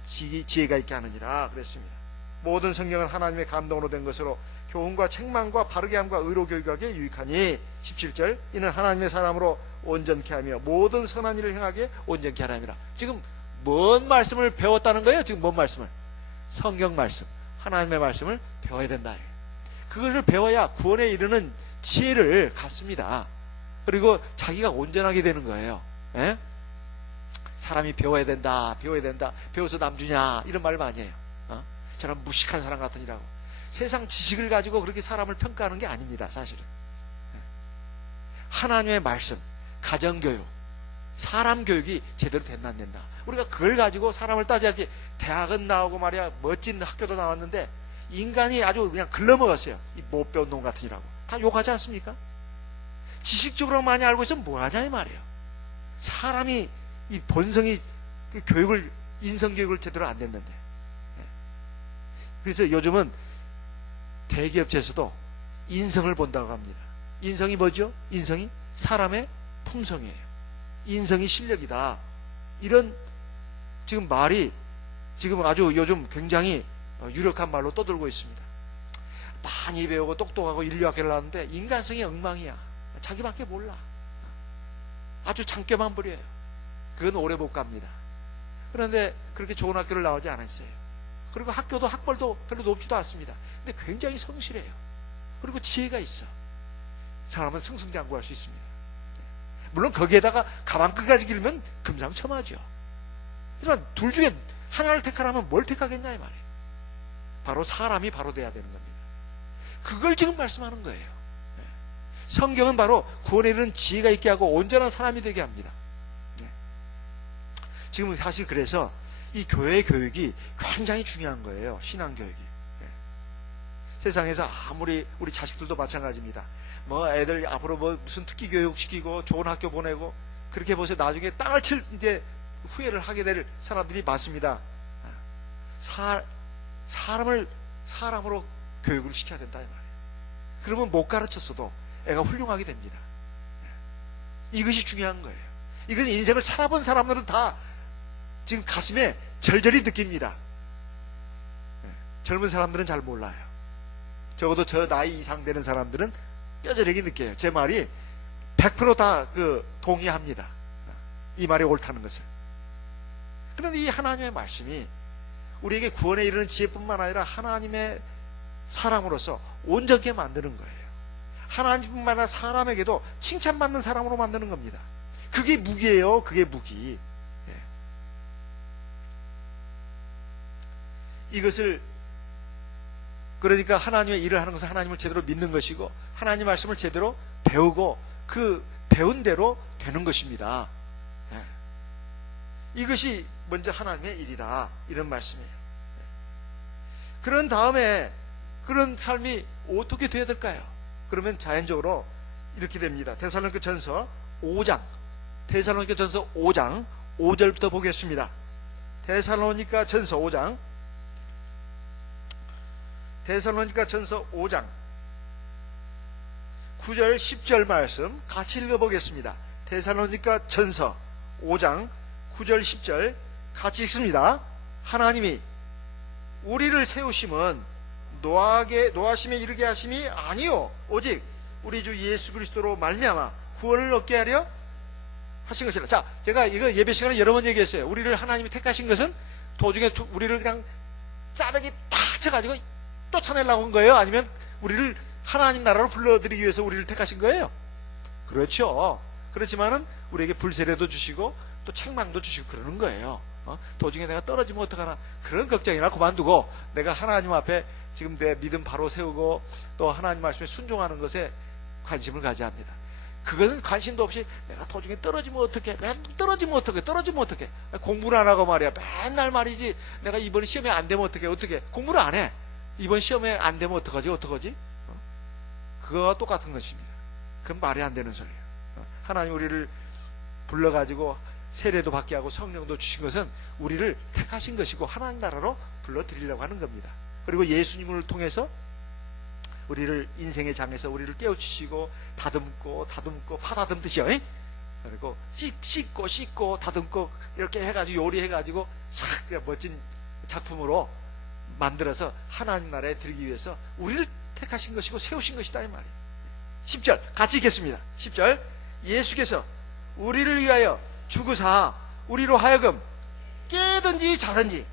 지혜가 있게 하느니라 그랬습니다. 모든 성경은 하나님의 감동으로 된 것으로 교훈과 책망과 바르게 함과 의로 교육하기에 유익하니 17절 이는 하나님의 사람으로 온전케 하며 모든 선한 일을 행하게 온전케 하라. 지금 뭔 말씀을 배웠다는 거예요? 지금 뭔 말씀을? 성경 말씀, 하나님의 말씀을 배워야 된다. 그것을 배워야 구원에 이르는 지혜를 갖습니다. 그리고 자기가 온전하게 되는 거예요. 에? 사람이 배워야 된다, 배워야 된다, 배워서 남주냐 이런 말 많이 해요. 저런 무식한 사람 같으니라고. 세상 지식을 가지고 그렇게 사람을 평가하는 게 아닙니다. 사실은 하나님의 말씀, 가정교육, 사람 교육이 제대로 됐나 안 된다. 우리가 그걸 가지고 사람을 따져야지. 대학은 나오고 말이야 멋진 학교도 나왔는데 인간이 아주 그냥 글러먹었어요. 이 못 배운 놈 같으니라고 다 욕하지 않습니까? 지식적으로 많이 알고 있으면 뭐하냐 이 말이에요. 사람이 이 본성이 교육을 인성교육을 제대로 안 됐는데. 그래서 요즘은 대기업체에서도 인성을 본다고 합니다. 인성이 뭐죠? 인성이 사람의 품성이에요. 인성이 실력이다. 이런 지금 말이 지금 아주 요즘 굉장히 유력한 말로 떠돌고 있습니다. 많이 배우고 똑똑하고 인류학계를 나왔는데 인간성이 엉망이야. 자기밖에 몰라. 아주 장깨만 부려요. 그건 오래 못 갑니다. 그런데 그렇게 좋은 학교를 나오지 않았어요. 그리고 학교도 학벌도 별로 높지도 않습니다. 근데 굉장히 성실해요. 그리고 지혜가 있어. 사람은 승승장구할 수 있습니다. 물론 거기에다가 가방 끝까지 길면 금상첨화죠. 하지만 둘 중에 하나를 택하라면 뭘 택하겠냐 이 말이에요. 바로 사람이 바로 돼야 되는 겁니다. 그걸 지금 말씀하는 거예요. 성경은 바로 구원에 이르는 지혜가 있게 하고 온전한 사람이 되게 합니다. 지금 사실 그래서 이 교회 교육이 굉장히 중요한 거예요. 신앙 교육이. 세상에서 아무리 우리 자식들도 마찬가지입니다. 뭐 애들 앞으로 뭐 무슨 특기 교육 시키고 좋은 학교 보내고 그렇게 보세요. 나중에 땅을 칠 이제 후회를 하게 될 사람들이 많습니다. 사람을 사람으로 교육을 시켜야 된다 이 말이에요. 그러면 못 가르쳤어도 애가 훌륭하게 됩니다. 이것이 중요한 거예요. 이것은 인생을 살아본 사람들은 다 지금 가슴에 절절히 느낍니다. 젊은 사람들은 잘 몰라요. 적어도 저 나이 이상 되는 사람들은 뼈저리게 느껴요. 제 말이 100% 다 동의합니다. 이 말이 옳다는 것을. 그런데 이 하나님의 말씀이 우리에게 구원에 이르는 지혜뿐만 아니라 하나님의 사람으로서 온전하게 만드는 거예요. 하나님뿐만 아니라 사람에게도 칭찬받는 사람으로 만드는 겁니다. 그게 무기예요. 그게 무기. 이것을 그러니까 하나님의 일을 하는 것은 하나님을 제대로 믿는 것이고 하나님 말씀을 제대로 배우고 그 배운 대로 되는 것입니다. 이것이 먼저 하나님의 일이다 이런 말씀이에요. 그런 다음에 그런 삶이 어떻게 돼야 될까요? 그러면 자연적으로 이렇게 됩니다. 데살로니가전서 5장 5절부터 보겠습니다. 데살로니가전서 5장 9절 10절 말씀 같이 읽어보겠습니다. 데살로니가전서 5장 9절 10절 같이 읽습니다. 하나님이 우리를 세우심은 노하심에 이르게 하심이 아니요 오직 우리 주 예수 그리스도로 말미암아 구원을 얻게 하려 하신 것이라. 자, 제가 이거 예배 시간에 여러 번 얘기했어요. 우리를 하나님이 택하신 것은 도중에 우리를 그냥 짜르기 딱 쳐가지고 쫓아내려고 한 거예요? 아니면 우리를 하나님 나라로 불러들이기 위해서 우리를 택하신 거예요? 그렇죠. 그렇지만은 우리에게 불세례도 주시고 또 책망도 주시고 그러는 거예요. 도중에 내가 떨어지면 어떡하나 그런 걱정이나 그만두고 내가 하나님 앞에 지금 내 믿음 바로 세우고 또 하나님 말씀에 순종하는 것에 관심을 가져야 합니다. 그것은 관심도 없이 내가 도중에 떨어지면 어떡해, 떨어지면 어떡해 공부를 안 하고 말이야 맨날 말이지 내가 이번 시험에 안 되면 어떡해 공부를 안 해. 이번 시험에 안 되면 어떡하지? 그거와 똑같은 것입니다. 그건 말이 안 되는 소리예요. 하나님 우리를 불러가지고 세례도 받게 하고 성령도 주신 것은 우리를 택하신 것이고 하나님 나라로 불러드리려고 하는 겁니다. 그리고 예수님을 통해서 우리를 인생의 장에서 우리를 깨우치시고 다듬고 파다듬듯이요. 그리고 씻고 다듬고 이렇게 해가지고 요리해가지고 싹 멋진 작품으로 만들어서 하나님 나라에 들기 위해서 우리를 택하신 것이고 세우신 것이다 이 말이에요. 10절 같이 읽겠습니다. 10절 예수께서 우리를 위하여 죽으사 우리로 하여금 깨든지 자든지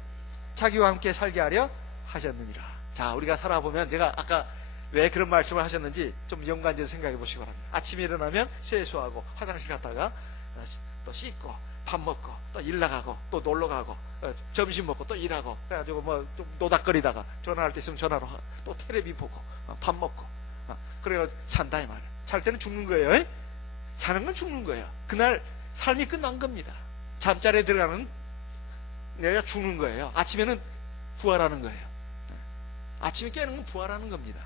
자기와 함께 살게 하려 하셨느니라. 자, 우리가 살아보면 제가 아까 왜 그런 말씀을 하셨는지 좀 연관지어서 생각해 보시기 바랍니다. 아침에 일어나면 세수하고 화장실 갔다가 또 씻고 밥 먹고 또 일 나가고 또 놀러 가고 점심 먹고 또 일하고 그래가지고 뭐 좀 노닥거리다가 전화할 때 있으면 전화로 또 텔레비 보고 밥 먹고 그래가 잔다 이 말이에요. 잘 때는 죽는 거예요. 자는 건 죽는 거예요. 그날 삶이 끝난 겁니다. 잠자리에 들어가는 내가 죽는 거예요. 아침에는 부활하는 거예요. 아침에 깨는 건 부활하는 겁니다.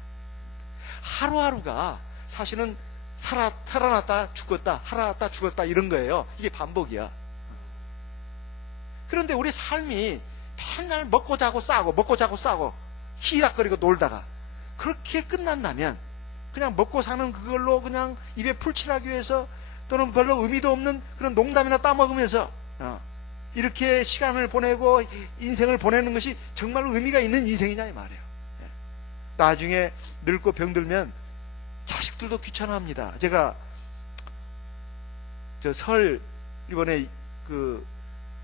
하루하루가 사실은 살아났다 죽었다 살아났다 죽었다 이런 거예요. 이게 반복이야. 그런데 우리 삶이 맨날 먹고 자고 싸고 희락거리고 놀다가 그렇게 끝난다면 그냥 먹고 사는 그걸로 그냥 입에 풀칠하기 위해서 또는 별로 의미도 없는 그런 농담이나 따먹으면서 이렇게 시간을 보내고 인생을 보내는 것이 정말 의미가 있는 인생이냐 이 말이에요. 나중에 늙고 병들면 자식들도 귀찮아합니다. 제가 저 설 이번에 그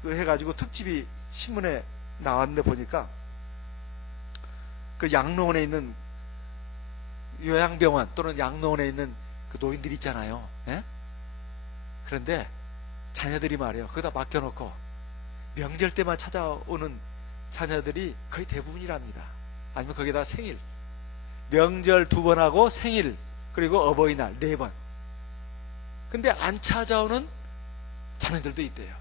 해가지고 특집이 신문에 나왔는데 보니까 그 양로원에 있는 요양병원 또는 양로원에 있는 그 노인들이 있잖아요. 예? 그런데 자녀들이 말이에요. 거기다 맡겨놓고 명절 때만 찾아오는 자녀들이 거의 대부분이랍니다. 아니면 거기다 생일, 명절 2번 하고 생일 그리고 어버이날 4번. 근데 안 찾아오는 자녀들도 있대요.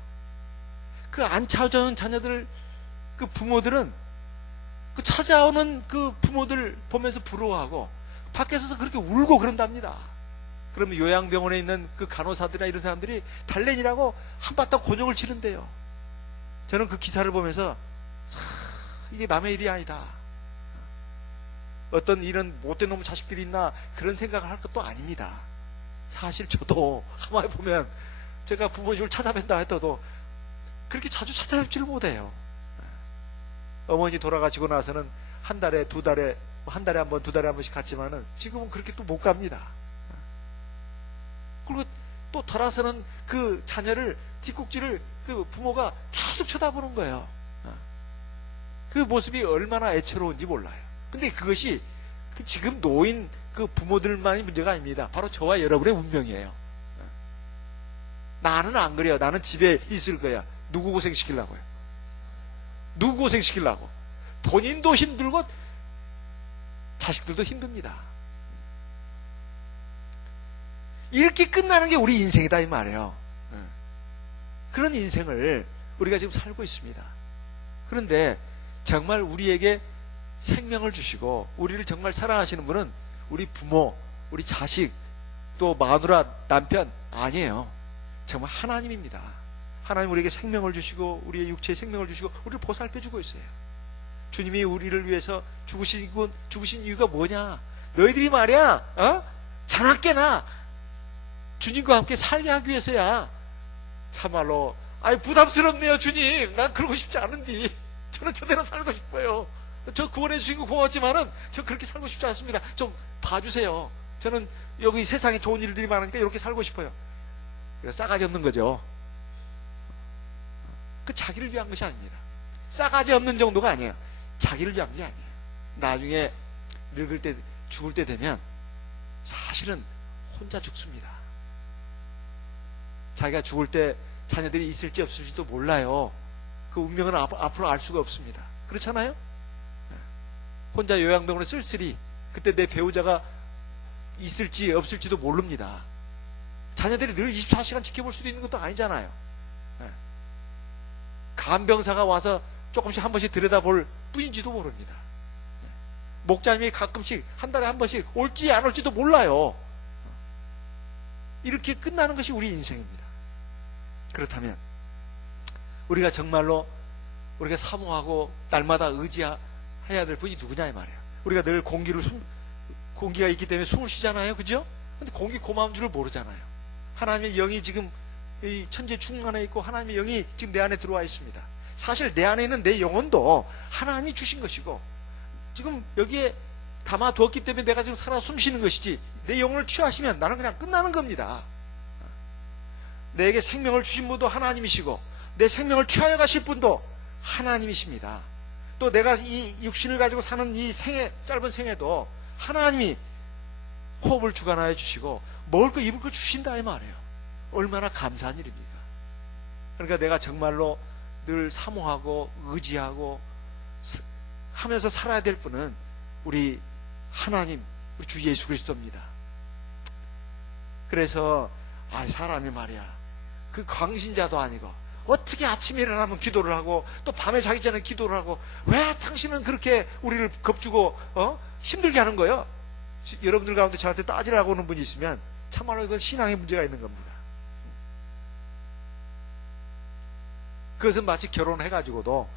그 안 찾아오는 자녀들 그 부모들은 그 찾아오는 그 부모들 보면서 부러워하고 밖에 서서 그렇게 울고 그런답니다. 그러면 요양병원에 있는 그 간호사들이나 이런 사람들이 달래니라고 한바탕 곤욕을 치른대요. 저는 그 기사를 보면서 이게 남의 일이 아니다. 어떤 이런 못된 놈 자식들이 있나 그런 생각을 할 것도 아닙니다. 사실 저도 가만히 보면 제가 부모님을 찾아뵌다 해도 그렇게 자주 찾아뵙지를 못해요. 어머니 돌아가시고 나서는 한 달에 2달에 한 달에 한 번, 2달에 한 번씩 갔지만은 지금은 그렇게 또 못 갑니다. 그리고 또 돌아서는 그 자녀를 뒷꼭지를 그 부모가 계속 쳐다보는 거예요. 그 모습이 얼마나 애처로운지 몰라요. 근데 그것이 그 지금 노인 그 부모들만의 문제가 아닙니다. 바로 저와 여러분의 운명이에요. 나는 안 그래요. 나는 집에 있을 거야. 누구 고생시키려고요? 누구 고생시키려고? 본인도 힘들고 자식들도 힘듭니다. 이렇게 끝나는 게 우리 인생이다 이 말이에요. 그런 인생을 우리가 지금 살고 있습니다. 그런데 정말 우리에게 생명을 주시고 우리를 정말 사랑하시는 분은 우리 부모, 우리 자식, 또 마누라, 남편 아니에요. 정말 하나님입니다. 하나님 우리에게 생명을 주시고 우리의 육체에 생명을 주시고 우리를 보살펴주고 있어요. 주님이 우리를 위해서 죽으신 이유가 뭐냐? 너희들이 말이야 자나깨나 주님과 함께 살게 하기 위해서야. 참말로 부담스럽네요. 주님, 난 그러고 싶지 않은데 저는 저대로 살고 싶어요. 저 구원해 주신 거 고맙지만은 저 그렇게 살고 싶지 않습니다. 좀 봐주세요. 저는 여기 세상에 좋은 일들이 많으니까 이렇게 살고 싶어요. 싸가지 없는 거죠. 그 자기를 위한 것이 아닙니다. 싸가지 없는 정도가 아니에요. 자기를 위한 게 아니에요. 나중에 늙을 때 죽을 때 되면 사실은 혼자 죽습니다. 자기가 죽을 때 자녀들이 있을지 없을지도 몰라요. 그 운명은 앞으로 알 수가 없습니다. 그렇잖아요? 혼자 요양병원에 쓸쓸히 그때 내 배우자가 있을지 없을지도 모릅니다. 자녀들이 늘 24시간 지켜볼 수도 있는 것도 아니잖아요. 간병사가 와서 조금씩 한 번씩 들여다볼 뿐인지도 모릅니다. 목자님이 가끔씩 한 달에 한 번씩 올지 안 올지도 몰라요. 이렇게 끝나는 것이 우리 인생입니다. 그렇다면 우리가 정말로 우리가 사모하고 날마다 의지해야 될 분이 누구냐 이 말이에요. 우리가 늘 공기를 공기가 있기 때문에 숨을 쉬잖아요. 그죠? 근데 공기 고마운 줄을 모르잖아요. 하나님의 영이 지금 이 천재 충만해 있고 하나님의 영이 지금 내 안에 들어와 있습니다. 사실 내 안에 있는 내 영혼도 하나님이 주신 것이고 지금 여기에 담아두었기 때문에 내가 지금 살아 숨쉬는 것이지, 내 영혼을 취하시면 나는 그냥 끝나는 겁니다. 내게 생명을 주신 분도 하나님이시고 내 생명을 취하여 가실 분도 하나님이십니다. 또 내가 이 육신을 가지고 사는 이 생애, 짧은 생애도 하나님이 호흡을 주관하여 주시고 먹을 거 입을 거 주신다 이 말이에요. 얼마나 감사한 일입니까? 그러니까 내가 정말로 늘 사모하고 의지하고 하면서 살아야 될 분은 우리 하나님, 우리 주 예수 그리스도입니다. 그래서 사람이 말이야, 그 광신자도 아니고 어떻게 아침에 일어나면 기도를 하고 또 밤에 자기 전에 기도를 하고, 왜 당신은 그렇게 우리를 겁주고 힘들게 하는 거예요? 여러분들 가운데 저한테 따지라고 오는 분이 있으면 참말로 이건 신앙의 문제가 있는 겁니다. 그것은 마치 결혼해가지고도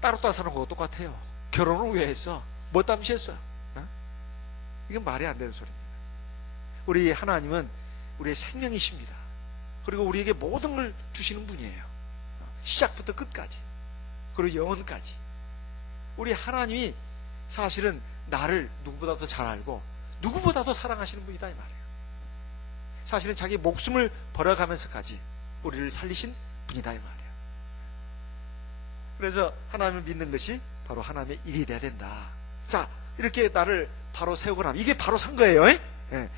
따로 사는 거하고 똑같아요. 결혼을 왜 했어? 뭐 때문에 했어? 이건 말이 안 되는 소리입니다. 우리 하나님은 우리의 생명이십니다. 그리고 우리에게 모든 걸 주시는 분이에요. 시작부터 끝까지, 그리고 영원까지. 우리 하나님이 사실은 나를 누구보다 더 잘 알고 누구보다 더 사랑하시는 분이다 이 말이에요. 사실은 자기 목숨을 버려가면서까지 우리를 살리신 분이다 이 말이에요. 그래서 하나님을 믿는 것이 바로 하나님의 일이 돼야 된다. 자, 이렇게 나를 바로 세우고 나면 이게 바로 산 거예요.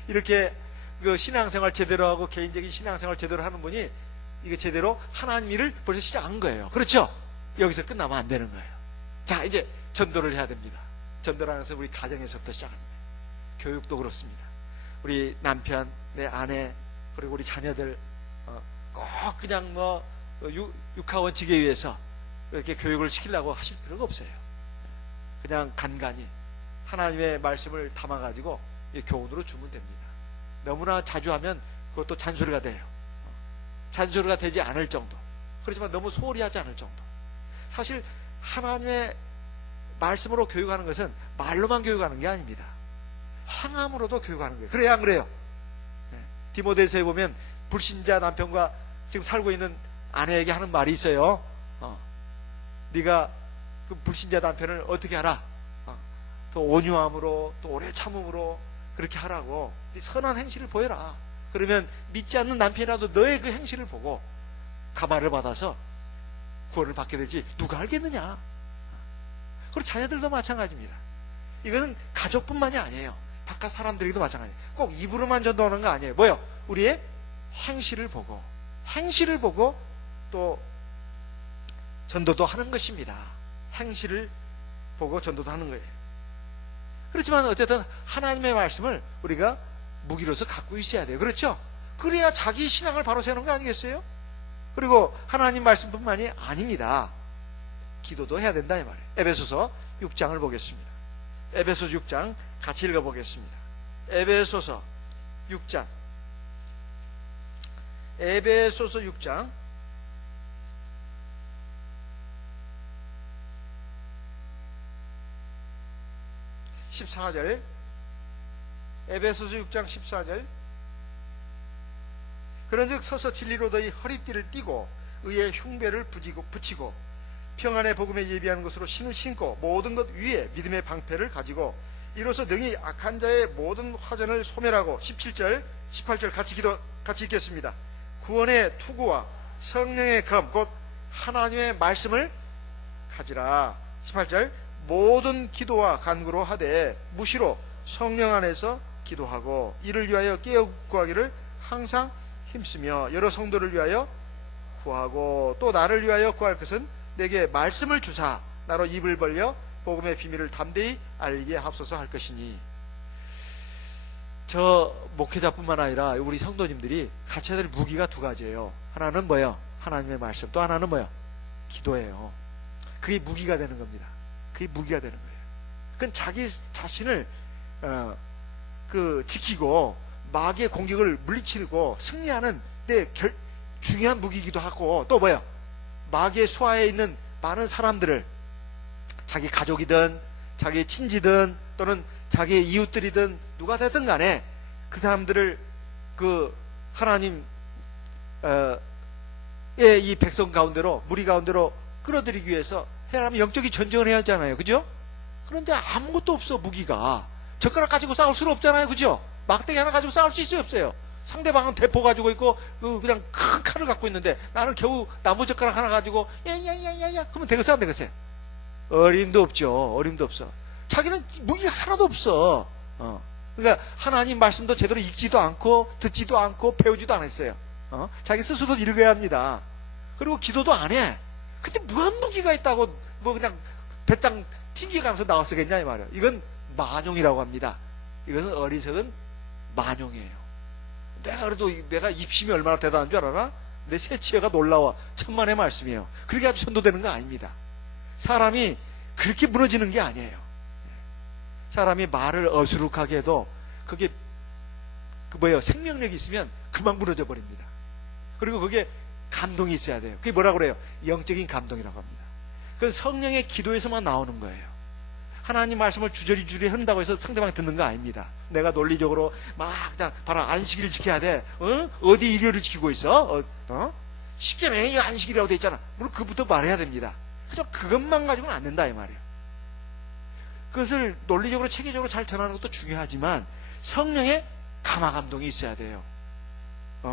이렇게 그 신앙생활 제대로 하고 개인적인 신앙생활 제대로 하는 분이 이게 제대로 하나님 일을 벌써 시작한 거예요. 그렇죠? 여기서 끝나면 안 되는 거예요. 자, 이제 전도를 해야 됩니다. 전도라는 것은 우리 가정에서부터 시작합니다. 교육도 그렇습니다. 우리 남편, 내 아내, 그리고 우리 자녀들 꼭 그냥 육하원칙에 의해서 이렇게 교육을 시키려고 하실 필요가 없어요. 그냥 간간히 하나님의 말씀을 담아가지고 교훈으로 주면 됩니다. 너무나 자주 하면 그것도 잔소리가 돼요. 잔소리가 되지 않을 정도, 그렇지만 너무 소홀히 하지 않을 정도. 사실 하나님의 말씀으로 교육하는 것은 말로만 교육하는 게 아닙니다. 행함으로도 교육하는 거예요. 그래야 안 그래요? 디모데서에 보면 불신자 남편과 지금 살고 있는 아내에게 하는 말이 있어요. 네가 그 불신자 남편을 어떻게 하라? 또 온유함으로, 또 오래 참음으로 그렇게 하라고. 선한 행실을 보여라. 그러면 믿지 않는 남편이라도 너의 그 행실을 보고 가마를 받아서 구원을 받게 되지 누가 알겠느냐. 그리고 자녀들도 마찬가지입니다. 이것은 가족뿐만이 아니에요. 바깥 사람들에게도 마찬가지예요. 꼭 입으로만 전도하는 거 아니에요. 뭐요? 우리의 행실을 보고 또 전도도 하는 것입니다. 행실을 보고 전도도 하는 거예요. 그렇지만 어쨌든 하나님의 말씀을 우리가 무기로서 갖고 있어야 돼요. 그렇죠? 그래야 자기 신앙을 바로 세우는 거 아니겠어요? 그리고 하나님 말씀뿐만이 아닙니다. 기도도 해야 된다 이 말이에요. 에베소서 6장을 보겠습니다. 에베소서 6장 같이 읽어보겠습니다. 에베소서 6장 14절, 에베소서 6장 14절. 그런즉 서서 진리로 너희 허리띠를 띠고 의의 흉배를 붙이고 평안의 복음에 예비하는 것으로 신을 신고 모든 것 위에 믿음의 방패를 가지고 이로써 능히 악한 자의 모든 화전을 소멸하고. 17절 18절 같이 읽겠습니다. 구원의 투구와 성령의 검 곧 하나님의 말씀을 가지라. 18절 모든 기도와 간구로 하되 무시로 성령 안에서 기도하고 이를 위하여 깨어 구하기를 항상 힘쓰며 여러 성도를 위하여 구하고 또 나를 위하여 구할 것은 내게 말씀을 주사 나로 입을 벌려 복음의 비밀을 담대히 알게 하옵소서 할 것이니. 저 목회자뿐만 아니라 우리 성도님들이 갖춰야 될 무기가 두 가지예요. 하나는 뭐예요? 하나님의 말씀. 또 하나는 뭐예요? 기도예요. 그게 무기가 되는 겁니다. 그게 무기가 되는 거예요. 그건 자기 자신을 지키고 마귀의 공격을 물리치고 승리하는 중요한 무기이기도 하고, 또 뭐예요? 마귀의 수하에 있는 많은 사람들을 자기 가족이든 자기 친지든 또는 자기의 이웃들이든 누가 되든 간에 그 사람들을 그 하나님 이 백성 가운데로, 무리 가운데로 끌어들이기 위해서 해야 하면 영적인 전쟁을 해야 하잖아요. 그죠? 그런데 아무것도 없어. 무기가 젓가락 가지고 싸울 수는 없잖아요. 그죠? 막대기 하나 가지고 싸울 수 있어요, 없어요? 상대방은 대포 가지고 있고 그냥 큰 칼을 갖고 있는데 나는 겨우 나무 젓가락 하나 가지고 야야야야야 그러면 되겠어요, 안 되겠어요? 어림도 없죠. 어림도 없어. 자기는 무기가 하나도 없어. 그러니까 하나님 말씀도 제대로 읽지도 않고 듣지도 않고 배우지도 않았어요. 자기 스스로 읽어야 합니다. 그리고 기도도 안 해. 근데 무한 무기가 있다고 뭐 그냥 배짱 튕겨가면서 나왔었겠냐 이 말이에요. 이건 만용이라고 합니다. 이것은 어리석은 만용이에요. 내가 그래도 내가 입심이 얼마나 대단한 줄 알아나? 내 세치가 놀라워. 천만의 말씀이에요. 그렇게 아주 전도되는 거 아닙니다. 사람이 그렇게 무너지는 게 아니에요. 사람이 말을 어수룩하게 해도 그게 생명력이 있으면 금방 무너져 버립니다. 그리고 그게 감동이 있어야 돼요. 그게 뭐라고 그래요? 영적인 감동이라고 합니다. 그건 성령의 기도에서만 나오는 거예요. 하나님 말씀을 주저리 한다고 해서 상대방이 듣는 거 아닙니다. 내가 논리적으로 막 그냥 봐라 안식일을 지켜야 돼. 어디 일요일을 지키고 있어? 십계명이 안식일이라고 돼 있잖아. 물론 그부터 말해야 됩니다. 그죠? 그것만 가지고는 안 된다 이 말이에요. 그것을 논리적으로 체계적으로 잘 전하는 것도 중요하지만 성령의 감화 감동이 있어야 돼요.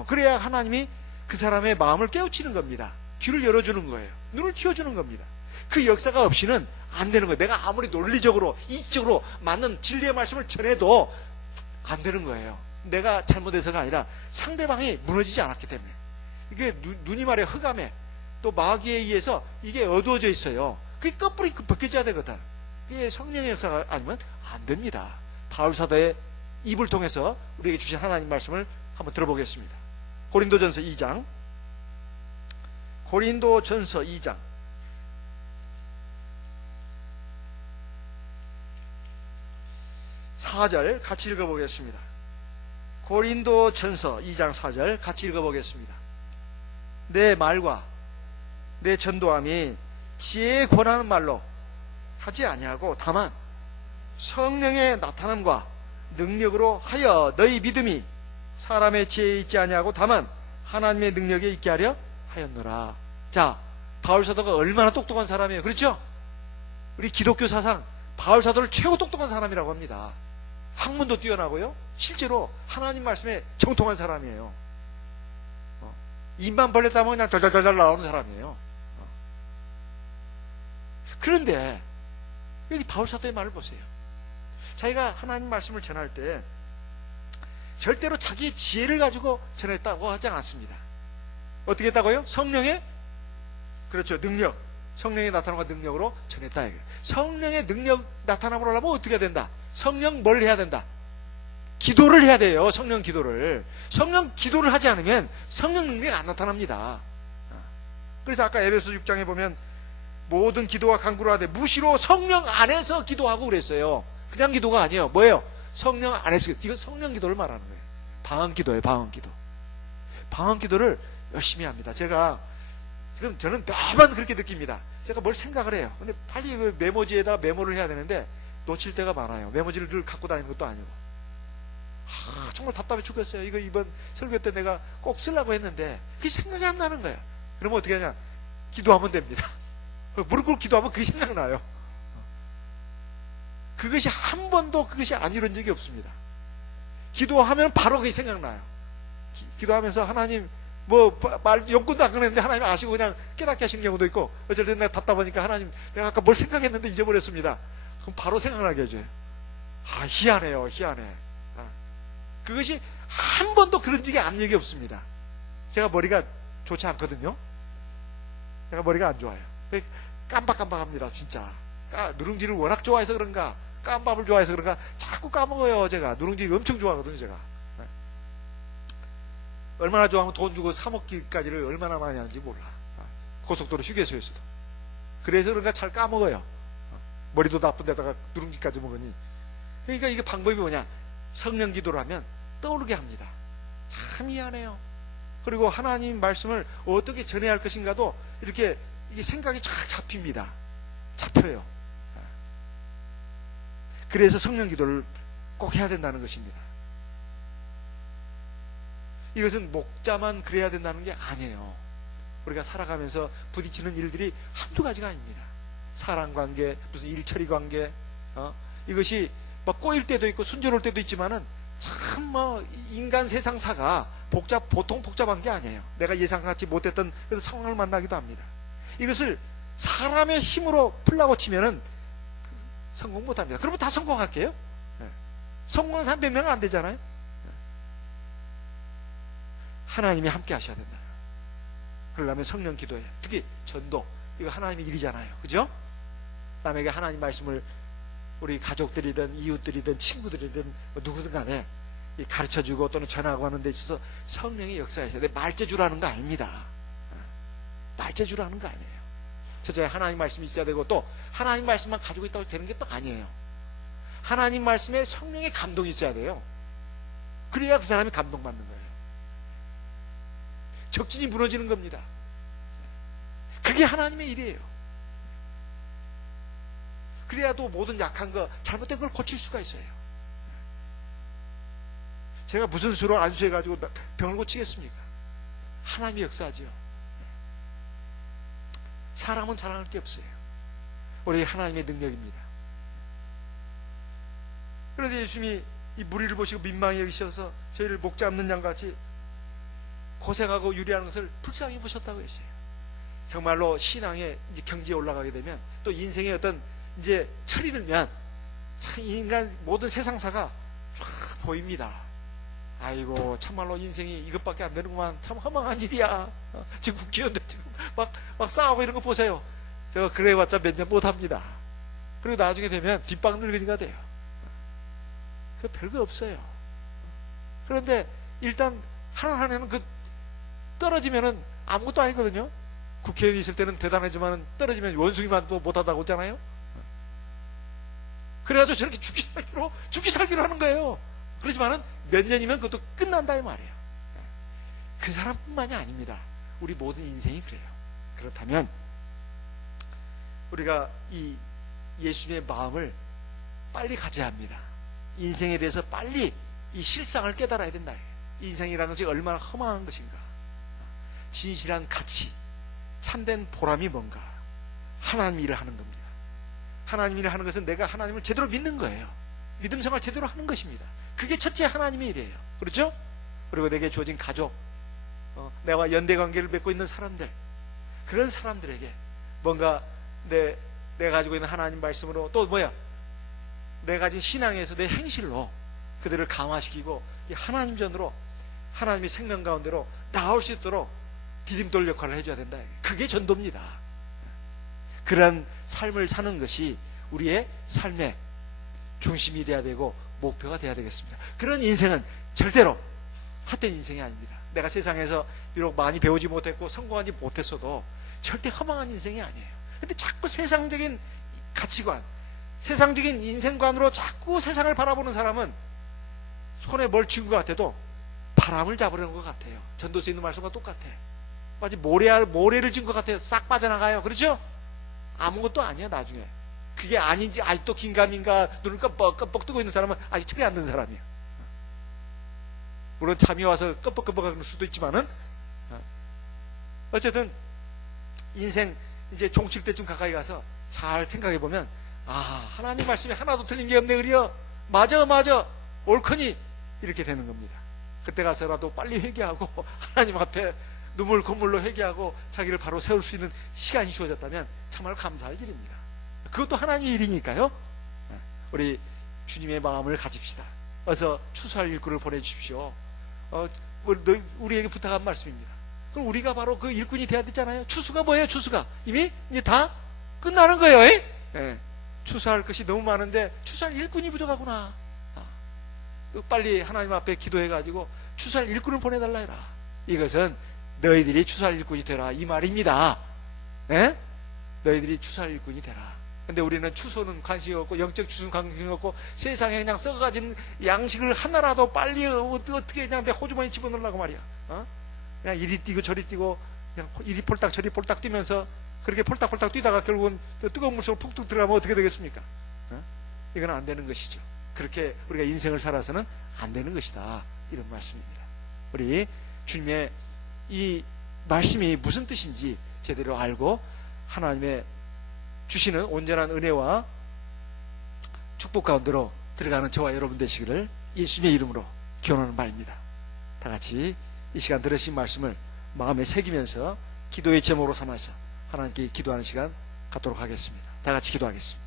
그래야 하나님이 그 사람의 마음을 깨우치는 겁니다. 귀를 열어주는 거예요. 눈을 틔워주는 겁니다. 그 역사가 없이는 안 되는 거예요. 내가 아무리 논리적으로 이익적으로 맞는 진리의 말씀을 전해도 안 되는 거예요. 내가 잘못해서가 아니라 상대방이 무너지지 않았기 때문에. 이게 눈이 말해 흑암에 또 마귀에 의해서 이게 어두워져 있어요. 그게 거꾸로 벗겨져야 되거든. 이게 성령의 역사가 아니면 안 됩니다. 바울 사도의 입을 통해서 우리에게 주신 하나님 말씀을 한번 들어보겠습니다. 고린도전서 2장. 고린도전서 2장 4절 같이 읽어보겠습니다. 고린도전서 2장 4절 같이 읽어보겠습니다. 내 말과 내 전도함이 지혜에 권하는 말로 하지 아니하고 다만 성령의 나타남과 능력으로 하여 너희 믿음이 사람의 지혜에 있지 아니하고 다만 하나님의 능력에 있게 하려 하였노라. 자, 바울 사도가 얼마나 똑똑한 사람이에요. 그렇죠? 우리 기독교 사상 바울 사도를 최고 똑똑한 사람이라고 합니다. 학문도 뛰어나고요. 실제로 하나님 말씀에 정통한 사람이에요. 입만 벌렸다면 그냥 절절절절 나오는 사람이에요. 그런데 여기 바울 사도의 말을 보세요. 자기가 하나님 말씀을 전할 때 절대로 자기의 지혜를 가지고 전했다고 하지 않았습니다. 어떻게 했다고요? 성령의 그렇죠 능력, 성령의 나타남과 능력으로 전했다. 성령의 능력 나타남으로 하려면 어떻게 해야 된다? 성령 뭘 해야 된다? 기도를 해야 돼요. 성령 기도를. 성령 기도를 하지 않으면 성령 능력이 안 나타납니다. 그래서 아까 에베소 6장에 보면 모든 기도와 간구를 하되 무시로 성령 안에서 기도하고 그랬어요. 그냥 기도가 아니에요. 뭐예요? 성령 안에서. 이건 성령 기도를 말하는 거예요. 방언 기도예요. 방언 기도. 방언 기도를 열심히 합니다. 제가 지금 저는 매번 그렇게 느낍니다. 제가 뭘 생각을 해요. 근데 빨리 그 메모지에다가 메모를 해야 되는데 놓칠 때가 많아요. 메모지를 늘 갖고 다니는 것도 아니고. 정말 답답해 죽겠어요. 이거 이번 설교 때 내가 꼭 쓰려고 했는데 그게 생각이 안 나는 거예요. 그러면 어떻게 하냐? 기도하면 됩니다. 무릎 꿇고 기도하면 그게 생각나요. 그것이 한 번도 그것이 안 이룬 적이 없습니다. 기도하면 바로 그게 생각나요. 기도하면서 하나님 말 용건도 안 꺼냈는데 하나님 아시고 그냥 깨닫게 하시는 경우도 있고 어쩔 때 내가 답답하니까 하나님 내가 아까 뭘 생각했는데 잊어버렸습니다. 그럼 바로 생각나게 해줘요. 희한해요. 희한해. 그것이 한 번도 그런 적이 안 적이 없습니다. 제가 머리가 좋지 않거든요. 제가 머리가 안 좋아요. 깜박깜박합니다. 진짜 누룽지를 워낙 좋아해서 그런가 깜밥을 좋아해서 그런가 자꾸 까먹어요. 제가 누룽지 엄청 좋아하거든요. 제가 얼마나 좋아하면 돈 주고 사 먹기까지를 얼마나 많이 하는지 몰라. 고속도로 휴게소에서도. 그래서 그런가 잘 까먹어요. 머리도 나쁜 데다가 누룽지까지 먹으니. 그러니까 이게 방법이 뭐냐? 성령 기도를 하면 떠오르게 합니다. 참 희한해요. 그리고 하나님 말씀을 어떻게 전해야 할 것인가도 이렇게 이게 생각이 쫙 잡힙니다. 잡혀요. 그래서 성령 기도를 꼭 해야 된다는 것입니다. 이것은 목자만 그래야 된다는 게 아니에요. 우리가 살아가면서 부딪히는 일들이 한두 가지가 아닙니다. 사랑관계, 무슨 일처리 관계, 이것이 막 꼬일 때도 있고 순조로울 때도 있지만은 참 인간 세상사가 보통 복잡한 게 아니에요. 내가 예상하지 못했던 그런 상황을 만나기도 합니다. 이것을 사람의 힘으로 풀라고 치면은 성공 못합니다. 그러면 다 성공할게요. 성공한 사람 몇 명은 안 되잖아요. 하나님이 함께 하셔야 된다. 그러려면 성령 기도해요. 특히 전도, 이거 하나님의 일이잖아요. 그죠? 남에게 하나님 말씀을 우리 가족들이든 이웃들이든 친구들이든 누구든 간에 가르쳐주고 또는 전하고 하는 데 있어서 성령의 역사에서 말재주라는 거 아닙니다. 말재주라는 거 아니에요. 첫째, 하나님 말씀이 있어야 되고, 또 하나님 말씀만 가지고 있다고 되는 게 또 아니에요. 하나님 말씀에 성령의 감동이 있어야 돼요. 그래야 그 사람이 감동받는 거예요. 적진이 무너지는 겁니다. 그게 하나님의 일이에요. 그래야 또 모든 약한 거, 잘못된 걸 고칠 수가 있어요. 제가 무슨 수로 안수해가지고 병을 고치겠습니까? 하나님이 역사하지요. 사람은 자랑할 게 없어요. 우리 하나님의 능력입니다. 그런데 예수님이 이 무리를 보시고 민망히 여기셔서 저희를 목 잡는 양같이 고생하고 유리하는 것을 불쌍히 보셨다고 했어요. 정말로 신앙의 이제 경지에 올라가게 되면, 또 인생의 어떤 이제 철이 들면 참 인간 모든 세상사가 쫙 보입니다. 아이고 참말로 인생이 이것밖에 안 되는구만, 참 허망한 일이야. 지금 국회의원들 지금 막 싸우고 이런 거 보세요. 제가 그래봤자 몇 년 못합니다. 그리고 나중에 되면 뒷방 늙은이가 돼요. 그 별거 없어요. 그런데 일단 하나는 그 떨어지면은 아무것도 아니거든요. 국회의원이 있을 때는 대단하지만 떨어지면 원숭이만 또 못하다고 하잖아요. 그래가지고 저렇게 죽기 살기로 하는 거예요. 그렇지만은 몇 년이면 그것도 끝난다 이 말이에요. 그 사람뿐만이 아닙니다. 우리 모든 인생이 그래요. 그렇다면 우리가 이 예수님의 마음을 빨리 가져야 합니다. 인생에 대해서 빨리 이 실상을 깨달아야 된다. 인생이라는 것이 얼마나 허망한 것인가, 진실한 가치, 참된 보람이 뭔가, 하나님 일을 하는 겁니다. 하나님 일을 하는 것은 내가 하나님을 제대로 믿는 거예요. 믿음 생활 제대로 하는 것입니다. 그게 첫째 하나님의 일이에요. 그렇죠? 그리고 내게 주어진 가족, 내와 연대관계를 맺고 있는 사람들, 그런 사람들에게 뭔가 내가 가지고 있는 하나님 말씀으로, 또 내가 가진 신앙에서 내 행실로 그들을 강화시키고 이 하나님 전으로, 하나님의 생명 가운데로 나올 수 있도록 디딤돌 역할을 해줘야 된다. 그게 전도입니다. 그런 삶을 사는 것이 우리의 삶의 중심이 돼야 되고 목표가 돼야 되겠습니다. 그런 인생은 절대로 헛된 인생이 아닙니다. 내가 세상에서 비록 많이 배우지 못했고 성공하지 못했어도 절대 허망한 인생이 아니에요. 근데 자꾸 세상적인 가치관, 세상적인 인생관으로 자꾸 세상을 바라보는 사람은 손에 뭘 쥐은 것 같아도 바람을 잡으려는 것 같아요. 전도서에 있는 말씀과 똑같아. 마치 모래를 쥔 것 같아요. 싹 빠져나가요. 그렇죠? 아무것도 아니야 나중에. 그게 아닌지 아직도 긴가민가 눈을 껌뻑껌뻑 뜨고 있는 사람은 아직 철이 안 든 사람이야. 물론 잠이 와서 껌뻑껌뻑할 수도 있지만은, 어쨌든 인생 이제 종칠 때쯤 가까이 가서 잘 생각해 보면, 하나님 말씀이 하나도 틀린 게 없네. 그래요. 맞아 옳거니 이렇게 되는 겁니다. 그때 가서라도 빨리 회개하고 하나님 앞에 눈물 콧물로 회개하고 자기를 바로 세울 수 있는 시간이 주어졌다면 정말 감사할 일입니다. 그것도 하나님의 일이니까요. 우리 주님의 마음을 가집시다. 어서 추수할 일꾼을 보내주십시오. 우리에게 부탁한 말씀입니다. 그럼 우리가 바로 그 일꾼이 돼야 되잖아요. 추수가 뭐예요? 추수가 이미 이제 다 끝나는 거예요. 예. 추수할 것이 너무 많은데 추수할 일꾼이 부족하구나. 빨리 하나님 앞에 기도해가지고 추수할 일꾼을 보내달라 해라. 이것은 너희들이 추수할 일꾼이 되라 이 말입니다. 예? 너희들이 추수할 일꾼이 되라. 근데 우리는 추수는 관심이 없고 영적 추수는 관심이 없고 세상에 그냥 썩어가진 양식을 하나라도 빨리 어떻게 그냥 내 호주머니 집어넣으려고 말이야. 그냥 이리 뛰고 저리 뛰고 그냥 이리 폴딱 저리 폴딱 뛰면서 그렇게 폴딱폴딱 뛰다가 결국은 뜨거운 물속으로 푹 들어가면 어떻게 되겠습니까? 이건 안 되는 것이죠. 그렇게 우리가 인생을 살아서는 안 되는 것이다, 이런 말씀입니다. 우리 주님의 이 말씀이 무슨 뜻인지 제대로 알고 하나님의 주시는 온전한 은혜와 축복 가운데로 들어가는 저와 여러분 되시기를 예수님의 이름으로 기원하는 바입니다. 다 같이 이 시간 들으신 말씀을 마음에 새기면서 기도의 제목으로 삼아서 하나님께 기도하는 시간 갖도록 하겠습니다. 다 같이 기도하겠습니다.